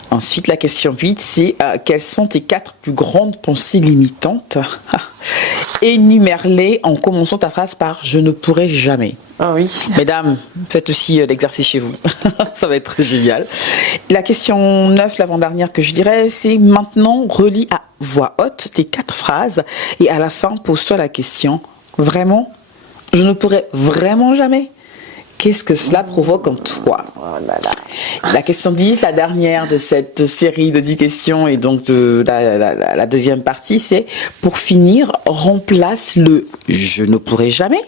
Ensuite, la question 8, c'est quelles sont tes 4 plus grandes pensées limitantes? Énumère-les en commençant ta phrase par « je ne pourrai jamais ». Ah oui. Mesdames, faites aussi l'exercice chez vous. Ça va être génial. La question 9, l'avant-dernière que je dirais, c'est maintenant relis à voix haute tes 4 phrases et à la fin, pose-toi la question « Vraiment? Je ne pourrai vraiment jamais ?» Qu'est-ce que cela provoque en toi? La question 10, la dernière de cette série de 10 questions et donc de la deuxième partie, c'est pour finir, remplace le « je ne pourrai jamais »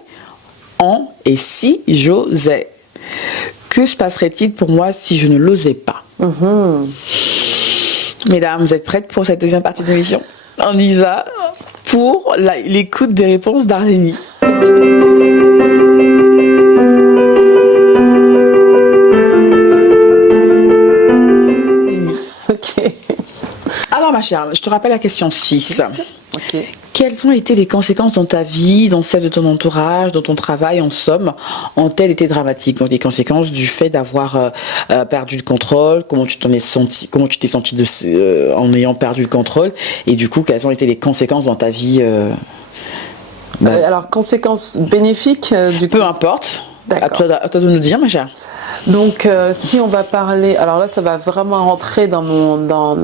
en « et si j'osais ». Que se passerait-il pour moi si je ne l'osais pas? Mesdames, vous êtes prêtes pour cette deuxième partie de l'émission? On y va pour l'écoute des réponses d'Arlénie. Alors ma chère, je te rappelle la question 6. Quelles ont été les conséquences dans ta vie, dans celle de ton entourage, dans ton travail, en somme, ont-elles été dramatiques? Donc les conséquences du fait d'avoir perdu le contrôle, comment tu t'es senti en ayant perdu le contrôle, et du coup quelles ont été les conséquences dans ta vie? Alors conséquences bénéfiques du coup. Peu importe. À toi de nous dire, ma chère. Donc si on va parler, alors là ça va vraiment rentrer dans mon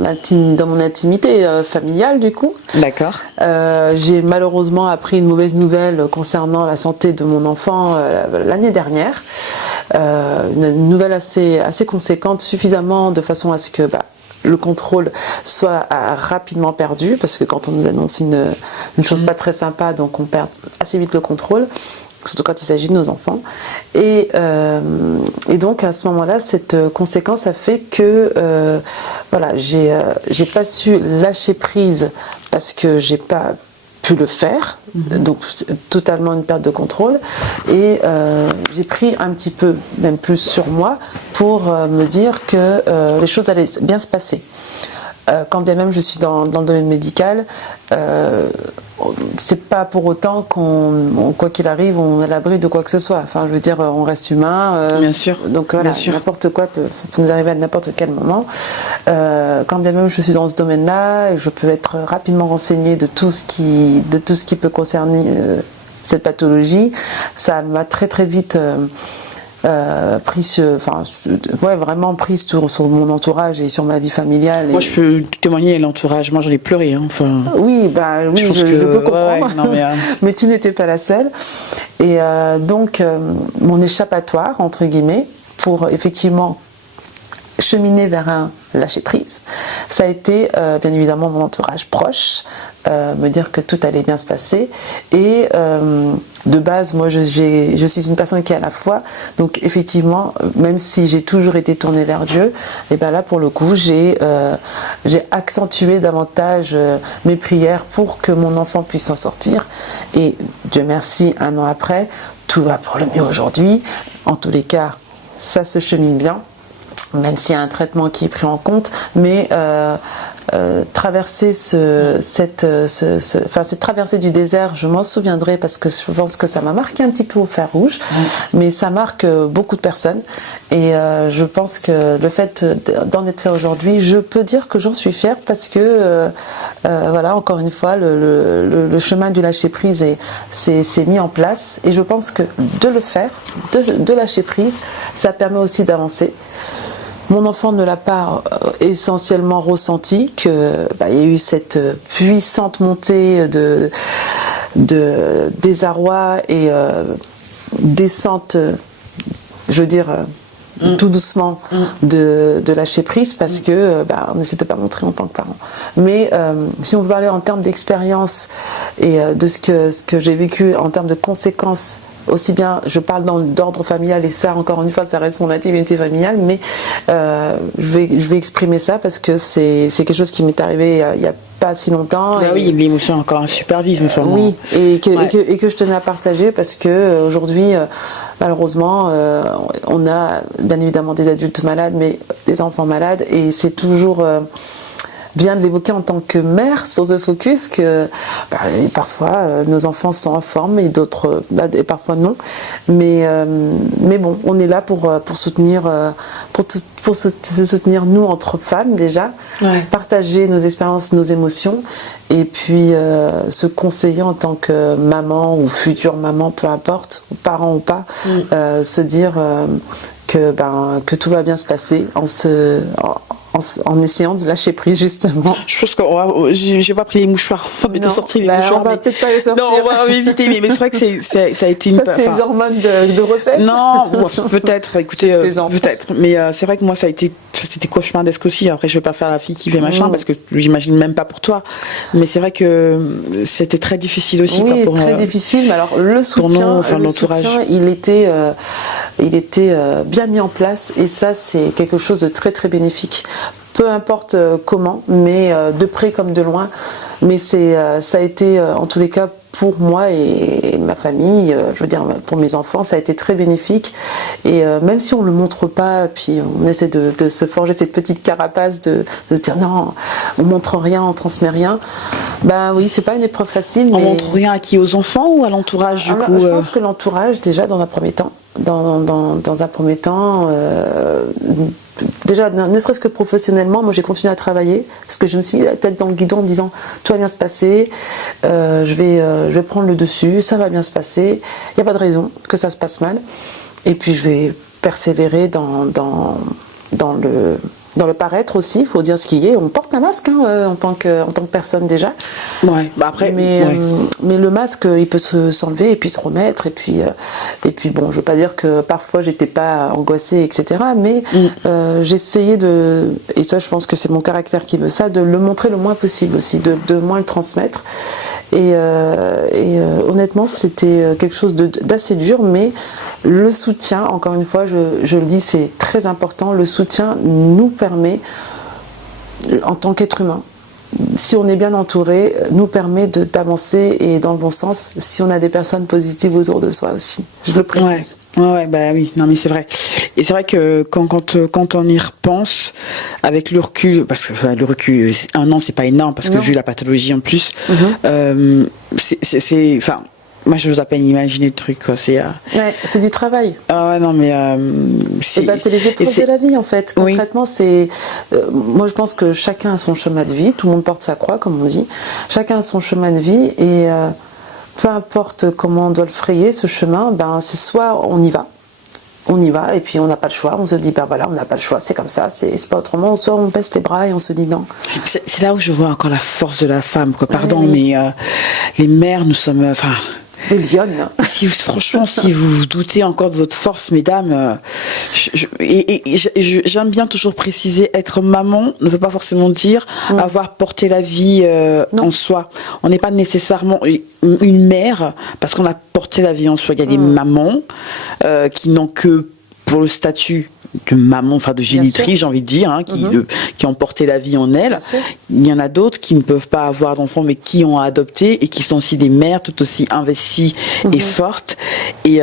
intimité familiale du coup. D'accord. J'ai malheureusement appris une mauvaise nouvelle concernant la santé de mon enfant l'année dernière. Une nouvelle assez conséquente, suffisamment de façon à ce que le contrôle soit rapidement perdu, parce que quand on nous annonce une chose pas très sympa, donc on perd assez vite le contrôle. Surtout quand il s'agit de nos enfants. Et donc à ce moment-là, cette conséquence a fait que j'ai pas su lâcher prise parce que j'ai pas pu le faire, donc c'est totalement une perte de contrôle, et j'ai pris un petit peu, même plus sur moi, pour me dire que les choses allaient bien se passer. quand bien même je suis dans le domaine médical, c'est pas pour autant quoi qu'il arrive, on est à l'abri de quoi que ce soit. Enfin, je veux dire, on reste humain. Bien sûr. Donc voilà, n'importe quoi peut nous arriver à n'importe quel moment. Quand bien même je suis dans ce domaine-là, je peux être rapidement renseignée de tout ce qui peut concerner cette pathologie. Ça m'a très très vite vraiment prise sur mon entourage et sur ma vie familiale. Moi, je peux témoigner de l'entourage. Moi, j'en ai pleuré. Hein. Enfin, oui, je peux comprendre. Ouais, non, mais tu n'étais pas la seule. Et donc, mon échappatoire, entre guillemets, pour effectivement cheminer vers un lâcher-prise, ça a été bien évidemment mon entourage proche, me dire que tout allait bien se passer. Et de base, moi, je suis une personne qui est à la foi. Donc, effectivement, même si j'ai toujours été tournée vers Dieu, et bien là, pour le coup, j'ai accentué davantage mes prières pour que mon enfant puisse s'en sortir. Et Dieu merci, 1 an après, tout va pour le mieux aujourd'hui. En tous les cas, ça se chemine bien, même s'il y a un traitement qui est pris en compte, mais traverser cette traversée du désert, je m'en souviendrai parce que je pense que ça m'a marqué un petit peu au fer rouge, mais ça marque beaucoup de personnes et je pense que le fait d'en être là aujourd'hui, je peux dire que j'en suis fière parce que voilà, encore une fois, le chemin du lâcher prise s'est mis en place et je pense que de le faire, de lâcher prise, ça permet aussi d'avancer. Mon enfant ne l'a pas essentiellement ressenti, qu'il y a eu cette puissante montée de désarroi et descente, je veux dire, tout doucement de lâcher prise parce que on ne s'était pas montré en tant que parent. Mais si on veut parler en termes d'expérience et de ce que j'ai vécu en termes de conséquences, aussi bien, je parle d'ordre familial et ça, encore une fois, ça reste mon intimité familiale, mais je vais exprimer ça parce que c'est quelque chose qui m'est arrivé il n'y a pas si longtemps. Ah oui, l'émotion est encore super vive. Oui, et que je tenais à partager parce que aujourd'hui, malheureusement, on a bien évidemment des adultes malades, mais des enfants malades, et c'est toujours bien de l'évoquer en tant que mère sur The Focus que parfois nos enfants sont en forme et d'autres et parfois non, mais bon, on est là pour soutenir se soutenir nous entre femmes déjà, partager nos expériences, nos émotions et puis se conseiller en tant que maman ou future maman, peu importe, ou parent ou pas, se dire que tout va bien se passer en essayant de lâcher prise justement. Je pense que j'ai pas pris les mouchoirs. On va bientôt sortir les mouchoirs. On va peut-être pas les sortir. Non, on va éviter. Mais c'est vrai que ça a été Ça, c'est les hormones de grossesse. Non, peut-être. Écoutez, peut-être. Mais c'est vrai que moi, c'était cauchemardesque aussi. Après, je vais pas faire la fille qui fait machin parce que j'imagine même pas pour toi. Mais c'est vrai que c'était très difficile aussi. Oui, très difficile. Mais alors le soutien, l'entourage, il était bien mis en place et ça, c'est quelque chose de très très bénéfique. Peu importe comment, mais de près comme de loin. Mais ça a été, en tous les cas, pour moi et ma famille, je veux dire pour mes enfants, ça a été très bénéfique. Et même si on ne le montre pas, puis on essaie de se forger cette petite carapace de se dire non, on montre rien, on transmet rien. Ben oui, c'est pas une épreuve facile. On montre rien à qui? Aux enfants ou à l'entourage du coup Je pense que l'entourage, déjà, dans un premier temps. Dans un premier temps, déjà, ne serait-ce que professionnellement, moi j'ai continué à travailler parce que je me suis mis la tête dans le guidon en me disant tout va bien se passer, je vais prendre le dessus, ça va bien se passer, il n'y a pas de raison que ça se passe mal, et puis je vais persévérer dans le paraître aussi, il faut dire ce qui est. On porte un masque en tant que personne déjà. Ouais, après. Mais le masque, il peut s'enlever et puis se remettre. Et puis bon, je veux pas dire que parfois j'étais pas angoissée, etc. Mais j'essayais et ça je pense que c'est mon caractère qui veut ça, de le montrer le moins possible aussi, de moins le transmettre. Et honnêtement, c'était quelque chose d'assez dur, mais le soutien, encore une fois, je le dis, c'est très important. Le soutien nous permet, en tant qu'être humain, si on est bien entouré, nous permet d'avancer et dans le bon sens, si on a des personnes positives autour de soi aussi. Je le précise. Ouais, bah oui, non mais c'est vrai. Et c'est vrai que quand on y repense, avec le recul, parce que le recul, 1 an c'est pas énorme, parce que vu la pathologie en plus, enfin, moi je n'ose à peine imaginer le truc, quoi. Ouais, c'est du travail. Ah ouais, non mais c'est les épreuves de la vie en fait. Concrètement, c'est moi je pense que chacun a son chemin de vie, tout le monde porte sa croix comme on dit. Chacun a son chemin de vie et peu importe comment on doit le frayer ce chemin, c'est soit on y va et puis on n'a pas le choix, on se dit voilà, on n'a pas le choix, c'est comme ça, c'est pas autrement, soit on baisse les bras et on se dit non. C'est là où je vois encore la force de la femme, quoi. Pardon, mais les mères, nous sommes des lionnes. Franchement, si vous vous doutez encore de votre force, mesdames, j'aime bien toujours préciser, être maman ne veut pas forcément dire avoir porté la vie en soi. On n'est pas nécessairement une mère parce qu'on a porté la vie en soi. Il y a des mamans qui n'ont que pour le statut de maman, enfin de génitrice, j'ai envie de dire, qui ont porté la vie en elles. Il y en a d'autres qui ne peuvent pas avoir d'enfants, mais qui ont adopté et qui sont aussi des mères tout aussi investies et fortes. Et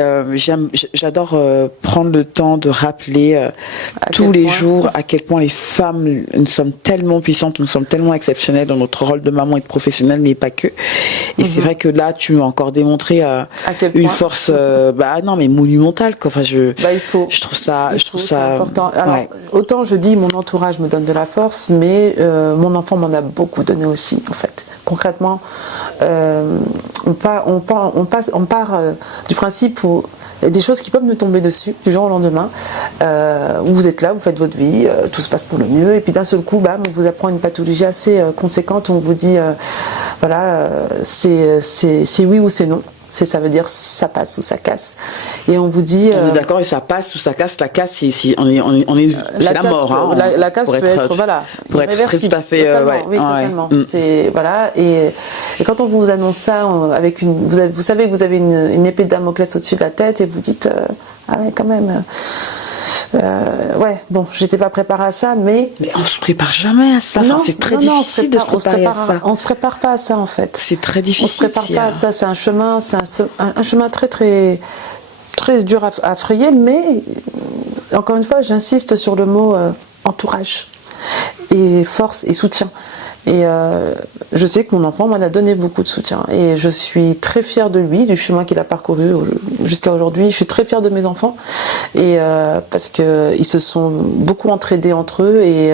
j'adore prendre le temps de rappeler tous les jours à quel point les femmes, nous sommes tellement puissantes, nous sommes tellement exceptionnelles dans notre rôle de maman et de professionnelle, mais pas que. Et c'est vrai que là, tu m'as encore démontré une force, non, mais monumentale, quoi. Enfin, je trouve ça, important. Alors, autant je dis mon entourage me donne de la force, mais mon enfant m'en a beaucoup donné aussi, en fait. Concrètement, on part du principe où il y a des choses qui peuvent nous tomber dessus du jour au lendemain, où vous êtes là, vous faites votre vie, tout se passe pour le mieux, et puis d'un seul coup, on vous apprend une pathologie assez conséquente, où on vous dit, c'est oui ou c'est non. Ça veut dire ça passe ou ça casse. Et on vous dit. On est d'accord, et ça passe ou ça casse. La casse, c'est la mort. La casse peut être pour être très tout à fait. Oui, totalement. C'est et quand on vous annonce ça avec vous savez que vous avez une épée de Damoclès au-dessus de la tête et vous dites quand même. J'étais pas préparée à ça, mais on se prépare jamais à ça. C'est très difficile de se préparer à ça. On se prépare pas à ça en fait. C'est très difficile. On se prépare pas à ça. C'est un chemin, un chemin très très très dur à frayer, mais encore une fois, j'insiste sur le mot entourage et force et soutien. Et je sais que mon enfant m'en a donné beaucoup de soutien. Et je suis très fière de lui, du chemin qu'il a parcouru jusqu'à aujourd'hui. Je suis très fière de mes enfants. Et parce qu'ils se sont beaucoup entraidés entre eux. Et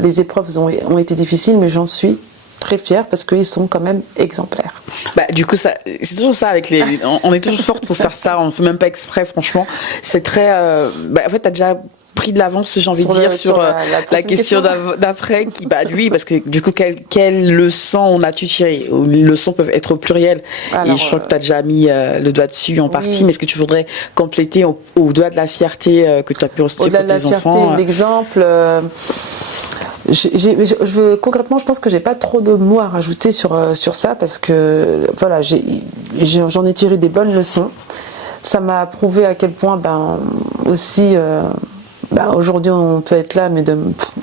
les épreuves ont été difficiles, mais j'en suis très fière parce qu'ils sont quand même exemplaires. Du coup, c'est toujours ça avec on est toujours forte pour faire ça. On ne fait même pas exprès, franchement. C'est très. En fait, t'as déjà pris de l'avance, j'ai envie de dire, sur la question d'après, lui, parce que du coup, quelle leçon on a-tu tiré? Les leçons peuvent être plurielles. Alors, et je crois que tu as déjà mis le doigt dessus en partie, mais est-ce que tu voudrais compléter au doigt de la fierté que tu as pu ressentir pour tes enfants? Au-delà de la fierté, l'exemple. Concrètement, je pense que j'ai pas trop de mots à rajouter sur ça parce que j'en ai tiré des bonnes leçons. Ça m'a prouvé à quel point aussi aujourd'hui on peut être là, mais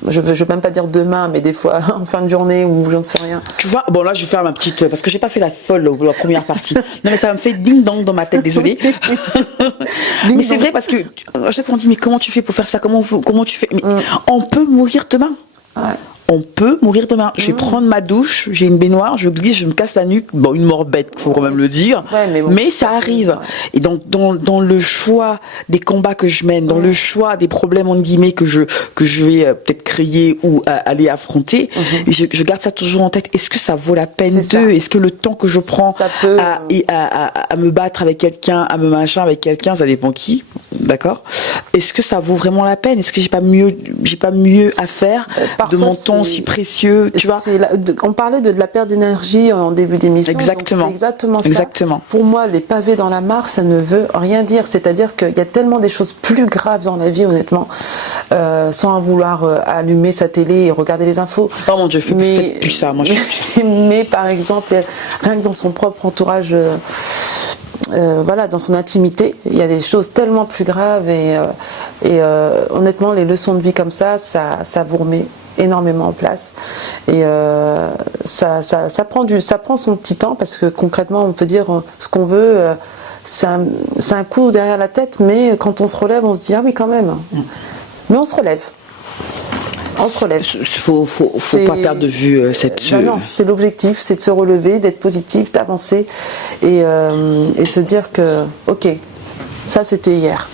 je veux même pas dire demain, mais des fois en fin de journée ou j'en sais rien. Tu vois, là je vais faire ma petite, parce que j'ai pas fait la folle la première partie. Non mais ça me fait ding dong dans ma tête, désolée. Mais c'est vrai parce que à chaque fois on dit mais comment tu fais pour faire ça, comment tu fais, mais on peut mourir demain. Ouais. On peut mourir demain. Je vais prendre ma douche, j'ai une baignoire, je glisse, je me casse la nuque. Bon, une mort bête, faut quand même le dire. Ouais, mais ça arrive. Ouais. Et donc, dans le choix des combats que je mène, dans le choix des problèmes, en guillemets, que je vais peut-être créer ou aller affronter, je garde ça toujours en tête. Est-ce que ça vaut la peine Est-ce que le temps que je prends à me battre avec quelqu'un, à me machin avec quelqu'un, ça dépend qui, d'accord? Est-ce que ça vaut vraiment la peine? Est-ce que j'ai pas mieux à faire de mon temps si précieux, tu vois? On parlait de la perte d'énergie en début d'émission. Exactement. C'est exactement ça. Exactement. Pour moi, les pavés dans la mare, ça ne veut rien dire. C'est-à-dire qu'il y a tellement des choses plus graves dans la vie, honnêtement, sans vouloir allumer sa télé et regarder les infos. Oh mon Dieu, faites plus ça. Moi, je fais plus ça. Mais par exemple, rien que dans son propre entourage. Dans son intimité, il y a des choses tellement plus graves et honnêtement, les leçons de vie comme ça vous remet énormément en place et ça prend son petit temps parce que concrètement, on peut dire ce qu'on veut. c'est un coup derrière la tête, mais quand on se relève, on se dit ah oui quand même. Mais on se relève. On se relève. Faut pas perdre de vue cette. Non, c'est l'objectif, c'est de se relever, d'être positif, d'avancer et de se dire que ok, ça c'était hier.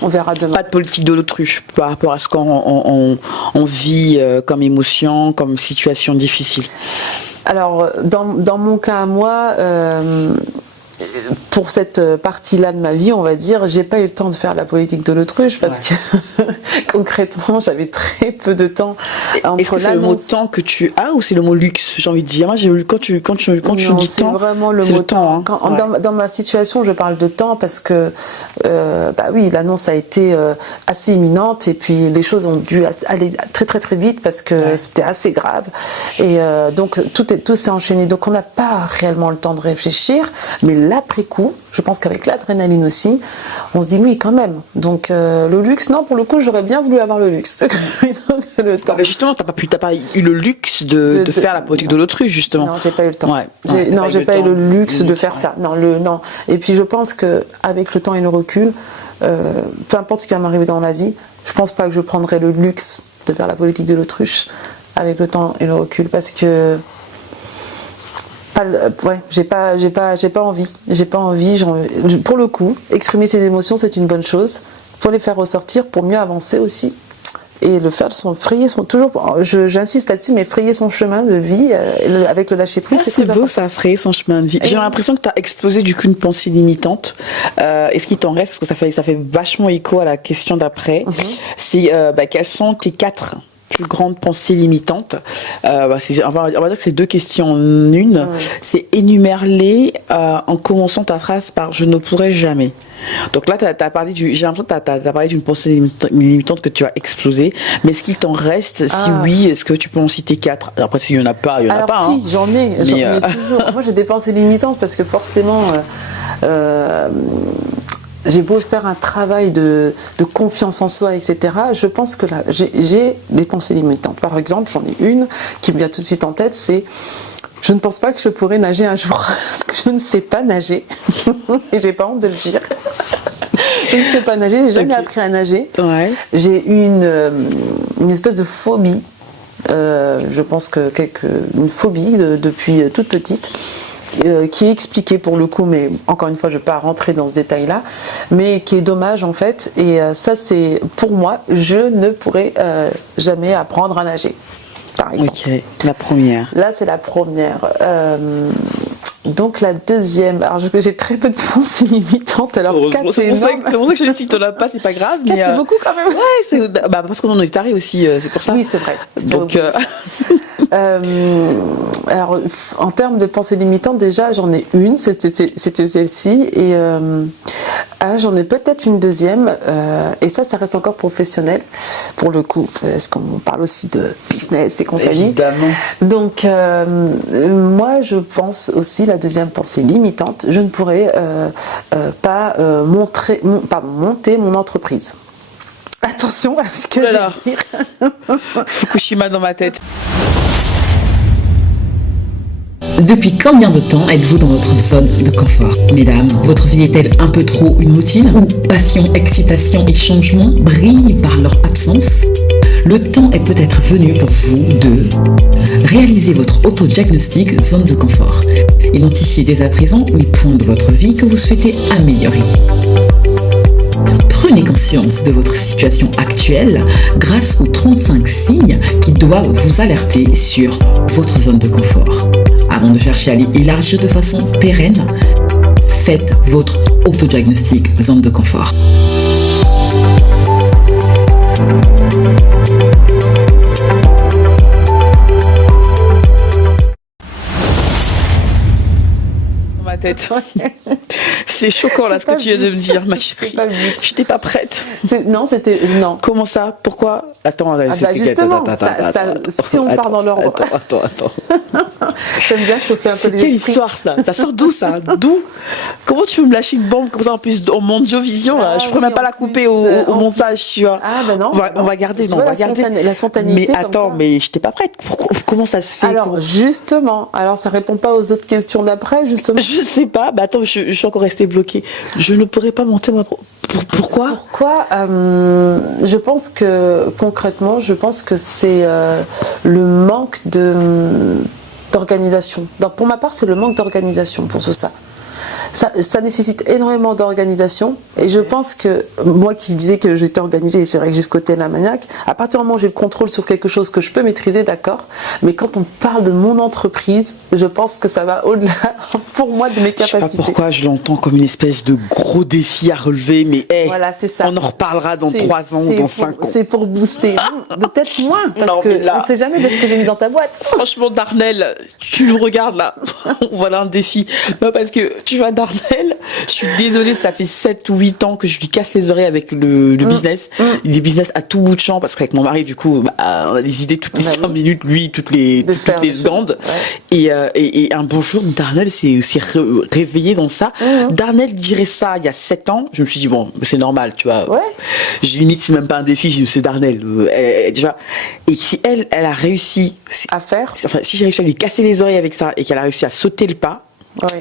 On verra demain. Pas de politique de l'autruche par rapport à ce qu'on vit comme émotion, comme situation difficile. Alors, dans mon cas à moi, pour cette partie-là de ma vie, on va dire, j'ai pas eu le temps de faire la politique de l'autruche parce que concrètement, j'avais très peu de temps entre Est-ce que c'est le mot temps que tu as ou c'est le mot luxe, j'ai envie de dire. Moi, quand tu dis temps, c'est vraiment le mot temps. Dans ma situation, je parle de temps parce que, oui, l'annonce a été assez imminente et puis les choses ont dû aller très très très vite parce que c'était assez grave et donc tout s'est enchaîné. Donc on n'a pas réellement le temps de réfléchir, mais l'après coup, je pense qu'avec l'adrénaline aussi, on se dit oui quand même. Donc le luxe, non, pour le coup, j'aurais bien voulu avoir le luxe. Donc, le temps. Mais justement, t'as pas eu le luxe de faire la politique de l'autruche, justement. Non, j'ai pas eu le temps. J'ai pas eu le luxe de faire ça. Non. Et puis je pense que avec le temps et le recul, peu importe ce qui va m'arriver dans la vie, je pense pas que je prendrai le luxe de faire la politique de l'autruche avec le temps et le recul parce que j'ai pas envie. Pour le coup, exprimer ses émotions, c'est une bonne chose. Faut les faire ressortir pour mieux avancer aussi. Et le faire, j'insiste là-dessus, mais frayer son chemin de vie avec le lâcher prise, c'est beau ça, frayer son chemin de vie. J'ai l'impression que tu as explosé du coup une pensée limitante. Et ce qui t'en reste, parce que ça fait vachement écho à la question d'après, c'est quelles sont tes 4 plus grande pensée limitante. On va dire que c'est 2 questions en une. C'est énumérer-les en commençant ta phrase par je ne pourrai jamais. Donc là, j'ai l'impression que tu as parlé d'une pensée limitante que tu as explosé. Mais est-ce qu'il t'en reste? Si oui, est-ce que tu peux en citer 4? Après, s'il n'y en a pas, il n'y en a pas. Si, j'en ai toujours. Moi, j'ai des pensées limitantes parce que forcément, j'ai beau faire un travail de confiance en soi, etc. Je pense que là, j'ai des pensées limitantes. Par exemple, j'en ai une qui me vient tout de suite en tête, c'est je ne pense pas que je pourrais nager un jour parce que je ne sais pas nager et j'ai pas honte de le dire. Je ne sais pas nager, j'ai jamais appris à nager. J'ai eu une espèce de phobie. Je pense que une phobie depuis toute petite. Qui est expliqué pour le coup, mais encore une fois je ne vais pas rentrer dans ce détail là, mais qui est dommage en fait, et ça c'est pour moi, je ne pourrais jamais apprendre à nager par exemple. Ok, la première. Là c'est la première. Donc la deuxième, alors j'ai très peu de pensées limitantes, alors 4 c'est pour ça que je dis si tu n'en as pas, c'est pas grave. 4 c'est beaucoup quand même. Ouais, parce qu'on en est taré aussi, c'est pour ça. Oui c'est vrai. Donc alors en termes de pensées limitantes, déjà j'en ai une, c'était celle-ci, et j'en ai peut-être une deuxième, et ça reste encore professionnel pour le coup, parce qu'on parle aussi de business et compagnie. Évidemment. Donc moi je pense aussi, la deuxième pensée limitante, je ne pourrais pas monter mon entreprise. Attention à ce que je vais dire. Fukushima dans ma tête. Depuis combien de temps êtes-vous dans votre zone de confort? Mesdames, votre vie est-elle un peu trop une routine où passion, excitation et changement brillent par leur absence? Le temps est peut-être venu pour vous de réaliser votre auto-diagnostic zone de confort. Identifiez dès à présent les points de votre vie que vous souhaitez améliorer. Prenez conscience de votre situation actuelle grâce aux 35 signes qui doivent vous alerter sur votre zone de confort. Avant de chercher à l'élargir de façon pérenne, faites votre autodiagnostic zone de confort. Ma tête. C'est choquant là ce que tu viens de me dire, ma chérie. Je n'étais pas prête. Non. Comment ça? Pourquoi? Attends, justement, si on part dans l'ordre. Attends. J'aime bien chauffer un peu les quelle esprits. histoire ça? Ça sort d'où ça? D'où? Comment tu peux me lâcher une bombe comme ça en plus en Mondiovision là? Je pourrais même pas la couper au montage, tu vois. Ah ben non. On va garder, on va garder. La spontanéité. Mais attends, mais je n'étais pas prête. Comment ça se fait? Alors, justement, ça répond pas aux autres questions d'après, justement. Je sais pas, bah attends, je suis encore restée bloquée. Je ne pourrais pas monter moi. Pourquoi? Je pense que, concrètement, c'est le manque d'organisation. Pour ma part, c'est le manque d'organisation pour tout ça. Ça nécessite énormément d'organisation et je pense que moi qui disais que j'étais organisée, et c'est vrai que j'ai ce côté-là maniaque, à partir du moment où j'ai le contrôle sur quelque chose que je peux maîtriser, d'accord, mais quand on parle de mon entreprise, je pense que ça va au-delà pour moi de mes capacités. Je sais pas pourquoi je l'entends comme une espèce de gros défi à relever, mais voilà, c'est ça. On en reparlera dans 3 ans ou dans 5 ans. C'est pour booster, peut-être moins, parce non, que là, on sait jamais de ce que j'ai mis dans ta boîte. Franchement, Darnel, tu me regardes là, voilà un défi. Non, parce que tu vois, Darnel, je suis désolée, ça fait 7 ou 8 ans que je lui casse les oreilles avec le business. Des business à tout bout de champ, parce qu'avec mon mari, du coup, on a des idées toutes les 5 minutes, lui, toutes les secondes. Ouais. Et un bon jour, Darnel s'est aussi réveillé dans ça. Darnel dirait ça il y a 7 ans. Je me suis dit, bon, c'est normal, tu vois. Ouais. Limite, c'est même pas un défi, c'est Darnel. Déjà. Et si elle a réussi à faire, enfin, si j'ai réussi à lui casser les oreilles avec ça et qu'elle a réussi à sauter le pas. Oui.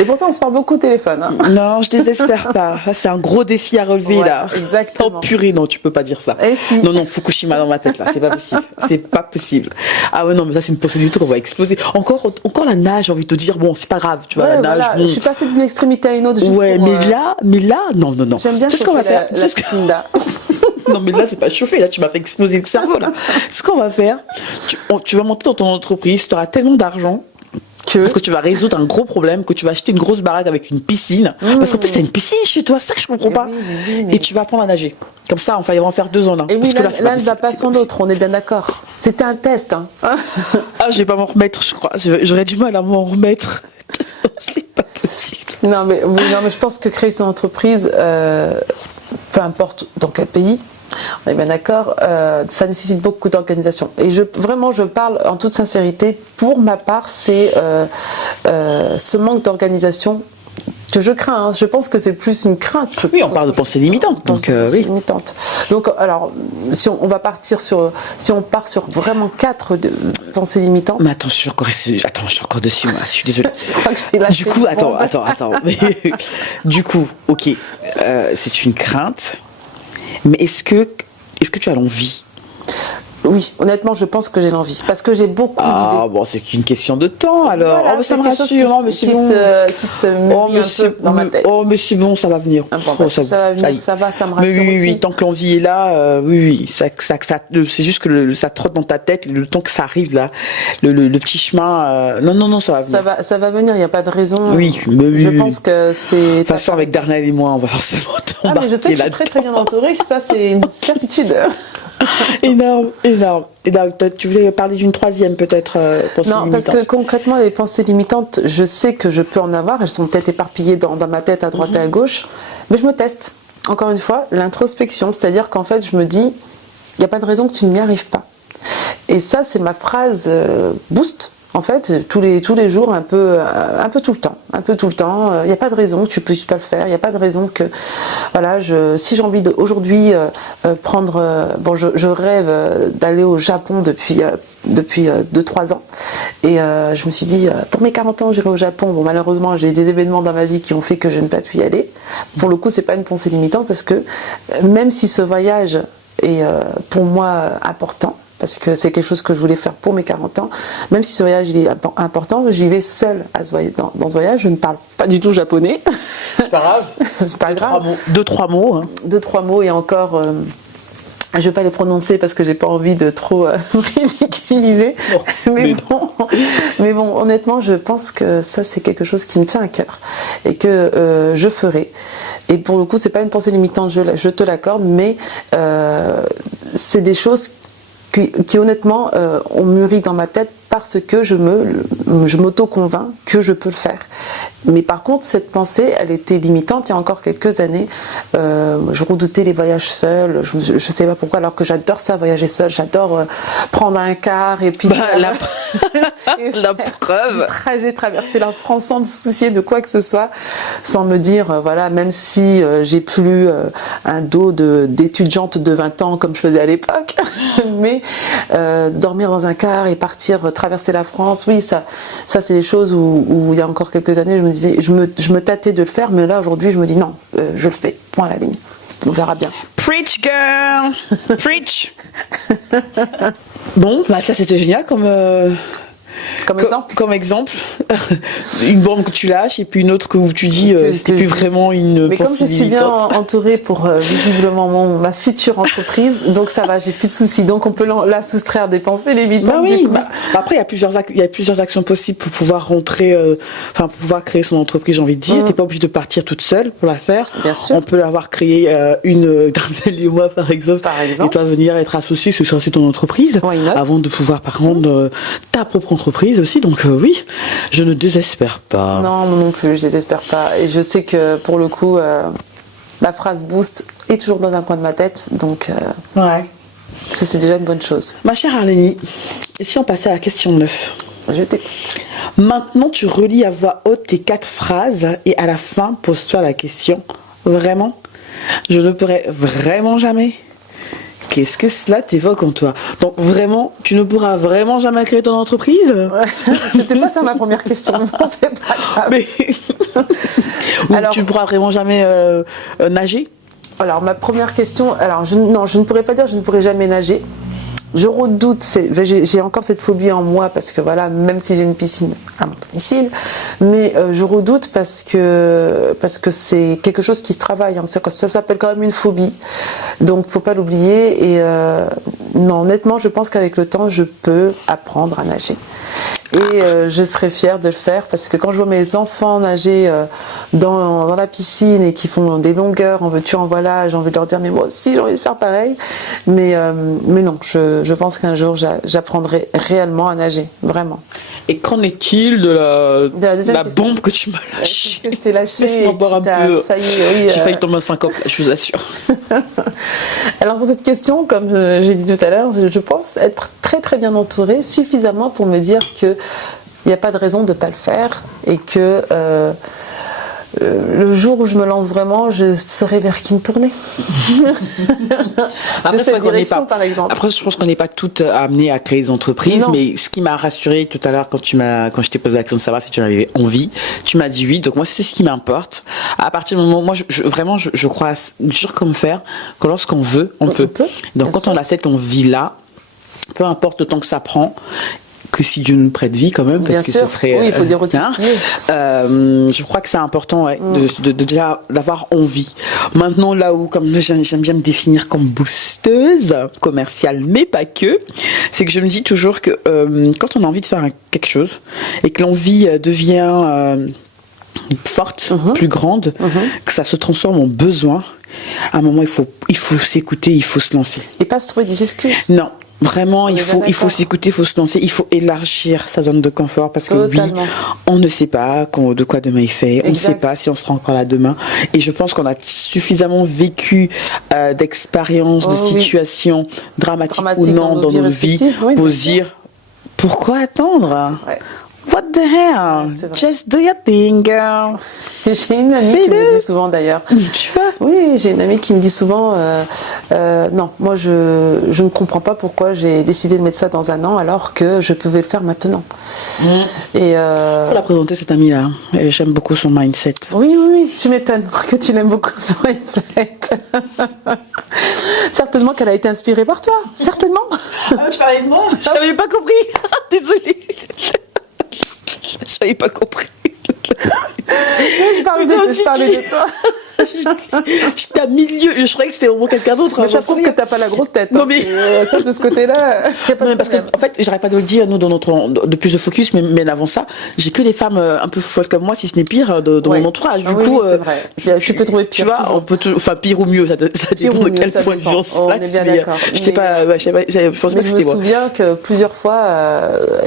Et pourtant, on se parle beaucoup au téléphone. Hein. Non, je désespère pas. C'est un gros défi à relever, là. Exactement. Oh purée, non, tu peux pas dire ça. Si. Non, Fukushima dans ma tête, là. C'est pas possible. C'est pas possible. Ah ouais, non, mais ça, c'est une possibilité qu'on va exploser. Encore la nage, j'ai envie de te dire, bon, c'est pas grave, tu vois, la nage. Voilà. Bon. Je suis passée d'une extrémité à une autre. Ouais, mais là, non. J'aime bien. Tu sais ce qu'on va faire? Non, mais là, c'est pas chauffé. Là, tu m'as fait exploser le cerveau, là. Ce qu'on va faire, tu vas monter dans ton entreprise, tu auras tellement d'argent. Parce que tu vas résoudre un gros problème, que tu vas acheter une grosse baraque avec une piscine. Parce qu'en plus, t'as une piscine chez toi, c'est ça que je comprends pas. Oui. Et tu vas apprendre à nager. Comme ça, enfin, il va en faire 2 ans. Là. Et oui, parce que l'un ne va pas sans l'autre, on est bien d'accord. C'était un test. Hein. Je vais pas m'en remettre, je crois. J'aurais du mal à m'en remettre. C'est pas possible. Non, mais je pense que créer son entreprise, peu importe dans quel pays, on est bien d'accord, ça nécessite beaucoup d'organisation. Et je parle en toute sincérité, pour ma part, c'est ce manque d'organisation que je crains. Hein. Je pense que c'est plus une crainte. Oui, on parle de pensée limitante. Donc, oui. Limitante. Donc, alors, si on part sur vraiment 4 pensées limitantes. Mais attends, je suis encore dessus, moi. Je suis désolée. Du coup, attends. Mais, du coup, ok, c'est une crainte. Mais est-ce que tu as l'envie? Oui, honnêtement, je pense que j'ai l'envie. Parce que j'ai beaucoup d'idées. Ah, bon, c'est qu'une question de temps, alors. Voilà, ça me rassure. Mais c'est bon. Qui se met un peu dans ma tête. Oh, mais c'est bon, ça va venir. Ça va venir, ça me rassure. Mais oui, tant que l'envie est là, oui. C'est juste que ça trotte dans ta tête, le temps que ça arrive, là, le petit chemin. Non, ça va venir. Ça va venir, il n'y a pas de raison. Oui, je pense que c'est. De toute façon, avec Darnel et moi, on va forcément t'embarquer mais je sais que je suis très très bien entourée, ça, c'est une certitude. Énorme. Et tu voulais parler d'une 3e peut-être pensée limitante? Non, parce que concrètement, les pensées limitantes, je sais que je peux en avoir. Elles sont peut-être éparpillées dans ma tête à droite et à gauche. Mais je me teste. Encore une fois, l'introspection. C'est-à-dire qu'en fait, je me dis, il n'y a pas de raison que tu n'y arrives pas. Et ça, c'est ma phrase boost. En fait, tous les jours, un peu tout le temps. Il n'y a pas de raison que tu puisses pas le faire. Il n'y a pas de raison que, voilà, si j'ai envie aujourd'hui prendre, je rêve d'aller au Japon depuis 2-3 ans. Et je me suis dit, pour mes 40 ans, j'irai au Japon. Bon, malheureusement, j'ai des événements dans ma vie qui ont fait que je n'ai pas pu y aller. Pour le coup, c'est pas une pensée limitante parce que même si ce voyage est pour moi important, parce que c'est quelque chose que je voulais faire pour mes 40 ans. Même si ce voyage il est important, j'y vais seule dans ce voyage. Je ne parle pas du tout japonais. C'est pas grave. C'est pas grave. 2-3 mots. Hein. 2-3 mots et encore... je ne vais pas les prononcer parce que j'ai pas envie de trop ridiculiser. Mais bon, honnêtement, je pense que ça, c'est quelque chose qui me tient à cœur et que je ferai. Et pour le coup, c'est pas une pensée limitante, je te l'accorde, mais c'est des choses qui honnêtement ont mûri dans ma tête parce que je m'auto-convainc que je peux le faire. Mais par contre, cette pensée, elle était limitante il y a encore quelques années. Je redoutais les voyages seuls. Je ne sais pas pourquoi, alors que j'adore ça, voyager seul. J'adore prendre un car et puis... la preuve. Trajet, traverser la France sans me soucier de quoi que ce soit, sans me dire, voilà, même si j'ai plus un dos d'étudiante de 20 ans comme je faisais à l'époque, mais dormir dans un car et partir traverser la France, oui, ça c'est des choses où il y a encore quelques années, je me disais, je me tâtais de le faire, mais là aujourd'hui je me dis non, je le fais, point à la ligne. On verra bien. Preach girl, preach. Bon, bah ça c'était génial comme exemple. Une bombe que tu lâches et puis une autre où tu dis c'était plus vraiment une mais pensée comme je suis bien entourée pour visiblement ma future entreprise, donc ça va, j'ai plus de soucis, donc on peut la soustraire des pensées limitantes. Bah oui, après il y a plusieurs actions possibles pour pouvoir rentrer, pour pouvoir créer son entreprise, j'ai envie de dire. T'es pas obligé de partir toute seule pour la faire. Bien sûr. On peut avoir créé une Gardel et moi par exemple, et toi venir être associé sur ton entreprise avant de pouvoir par contre ta propre entreprise aussi. Donc oui, je ne désespère pas. Non, moi non plus, je désespère pas. Et je sais que pour le coup, la phrase boost est toujours dans un coin de ma tête, donc ouais. Ça c'est déjà une bonne chose. Ma chère Arlénie, et si on passait à la question 9? Je t'écoute. Maintenant, tu relis à voix haute tes 4 phrases et à la fin, pose-toi la question. Vraiment? Je ne pourrai vraiment jamais? Qu'est-ce que cela t'évoque en toi? Donc vraiment, tu ne pourras vraiment jamais créer ton entreprise? Ouais. C'était pas ça ma première question. C'est pas grave. Mais... alors, tu ne pourras vraiment jamais nager? Alors ma première question, je ne pourrais pas dire je ne pourrais jamais nager. Je redoute, j'ai encore cette phobie en moi parce que voilà, même si j'ai une piscine à mon domicile, mais je redoute parce que c'est quelque chose qui se travaille, hein. Ça s'appelle quand même une phobie, donc faut pas l'oublier. Et non, honnêtement, je pense qu'avec le temps, je peux apprendre à nager. Et je serais fière de le faire parce que quand je vois mes enfants nager dans la piscine et qui font des longueurs, en veux-tu en voilà, j'ai envie de leur dire mais moi aussi j'ai envie de faire pareil. Mais non, je pense qu'un jour j'apprendrai réellement à nager, vraiment. Et qu'en est-il de la bombe que tu m'as lâchée? Que je t'ai lâchée. Laisse-moi boire un peu. J'ai failli tomber en syncope, je vous assure. Alors pour cette question, comme j'ai dit tout à l'heure, je pense être très très bien entourée, suffisamment pour me dire que il n'y a pas de raison de ne pas le faire et que le jour où je me lance vraiment, je saurai vers qui me tourner. Après, cette direction, par exemple. Après, je pense qu'on n'est pas toutes amenées à créer des entreprises, non. Mais ce qui m'a rassurée tout à l'heure quand je t'ai posé la question de savoir si tu en avais envie, tu m'as dit oui. Donc moi, c'est ce qui m'importe. À partir du moment, moi, je crois dur comme fer que lorsqu'on veut, on peut. Donc quand on a cette envie-là, peu importe le temps que ça prend. Que si Dieu nous prête vie quand même, parce que ce serait... Oui, il faut dire aussi. Je crois que c'est important de déjà d'avoir envie. Maintenant, là où, comme j'aime bien me définir comme boosteuse commerciale, mais pas que, c'est que je me dis toujours que quand on a envie de faire quelque chose et que l'envie devient forte, plus grande, que ça se transforme en besoin, à un moment, il faut s'écouter, il faut se lancer. Et pas se trouver des excuses. Non. Vraiment, il faut s'écouter, il faut se lancer, il faut élargir sa zone de confort parce que totalement. Oui, on ne sait pas de quoi demain est fait, on ne sait pas si on sera encore là demain. Et je pense qu'on a suffisamment vécu d'expériences, de situations dramatiques ou non dans nos vies pour se dire pourquoi attendre? What the hell? Just do your thing, girl. J'ai une amie qui me dit souvent d'ailleurs. Tu vois? Oui, j'ai une amie qui me dit souvent non, moi je ne comprends pas pourquoi j'ai décidé de mettre ça dans un an alors que je pouvais le faire maintenant. Et faut la présenter cette amie-là. Et j'aime beaucoup son mindset. Oui, tu m'étonnes que tu l'aimes beaucoup son mindset. Certainement qu'elle a été inspirée par toi. Certainement. Ah, tu parlais de moi? Je n'avais pas compris. Désolée. Je n'avais pas compris. Je parlais de toi. J'étais à milieu, je croyais que c'était vraiment quelqu'un d'autre. Mais ça prouve que t'as pas la grosse tête. Non, hein. mais- Ça, de ce côté-là, y a pas de Non, parce que, problème. en fait, j'arrête pas de le dire, nous, dans notre, de plus de focus, mais avant ça, j'ai que des femmes un peu folles comme moi, si ce n'est pire, de Ouais. mon entourage. Du Ah oui, coup, oui, c'est vrai. Tu peux trouver pire. tu vois, toujours. on peut toujours, enfin, pire ou mieux, ça Pire dépend ou de mieux, quel ça point de vue dépend. on se On place. est bien mais, d'accord. j'étais Mais- pas, ouais, je pensais pas Mais que je me c'était moi. souviens que plusieurs fois,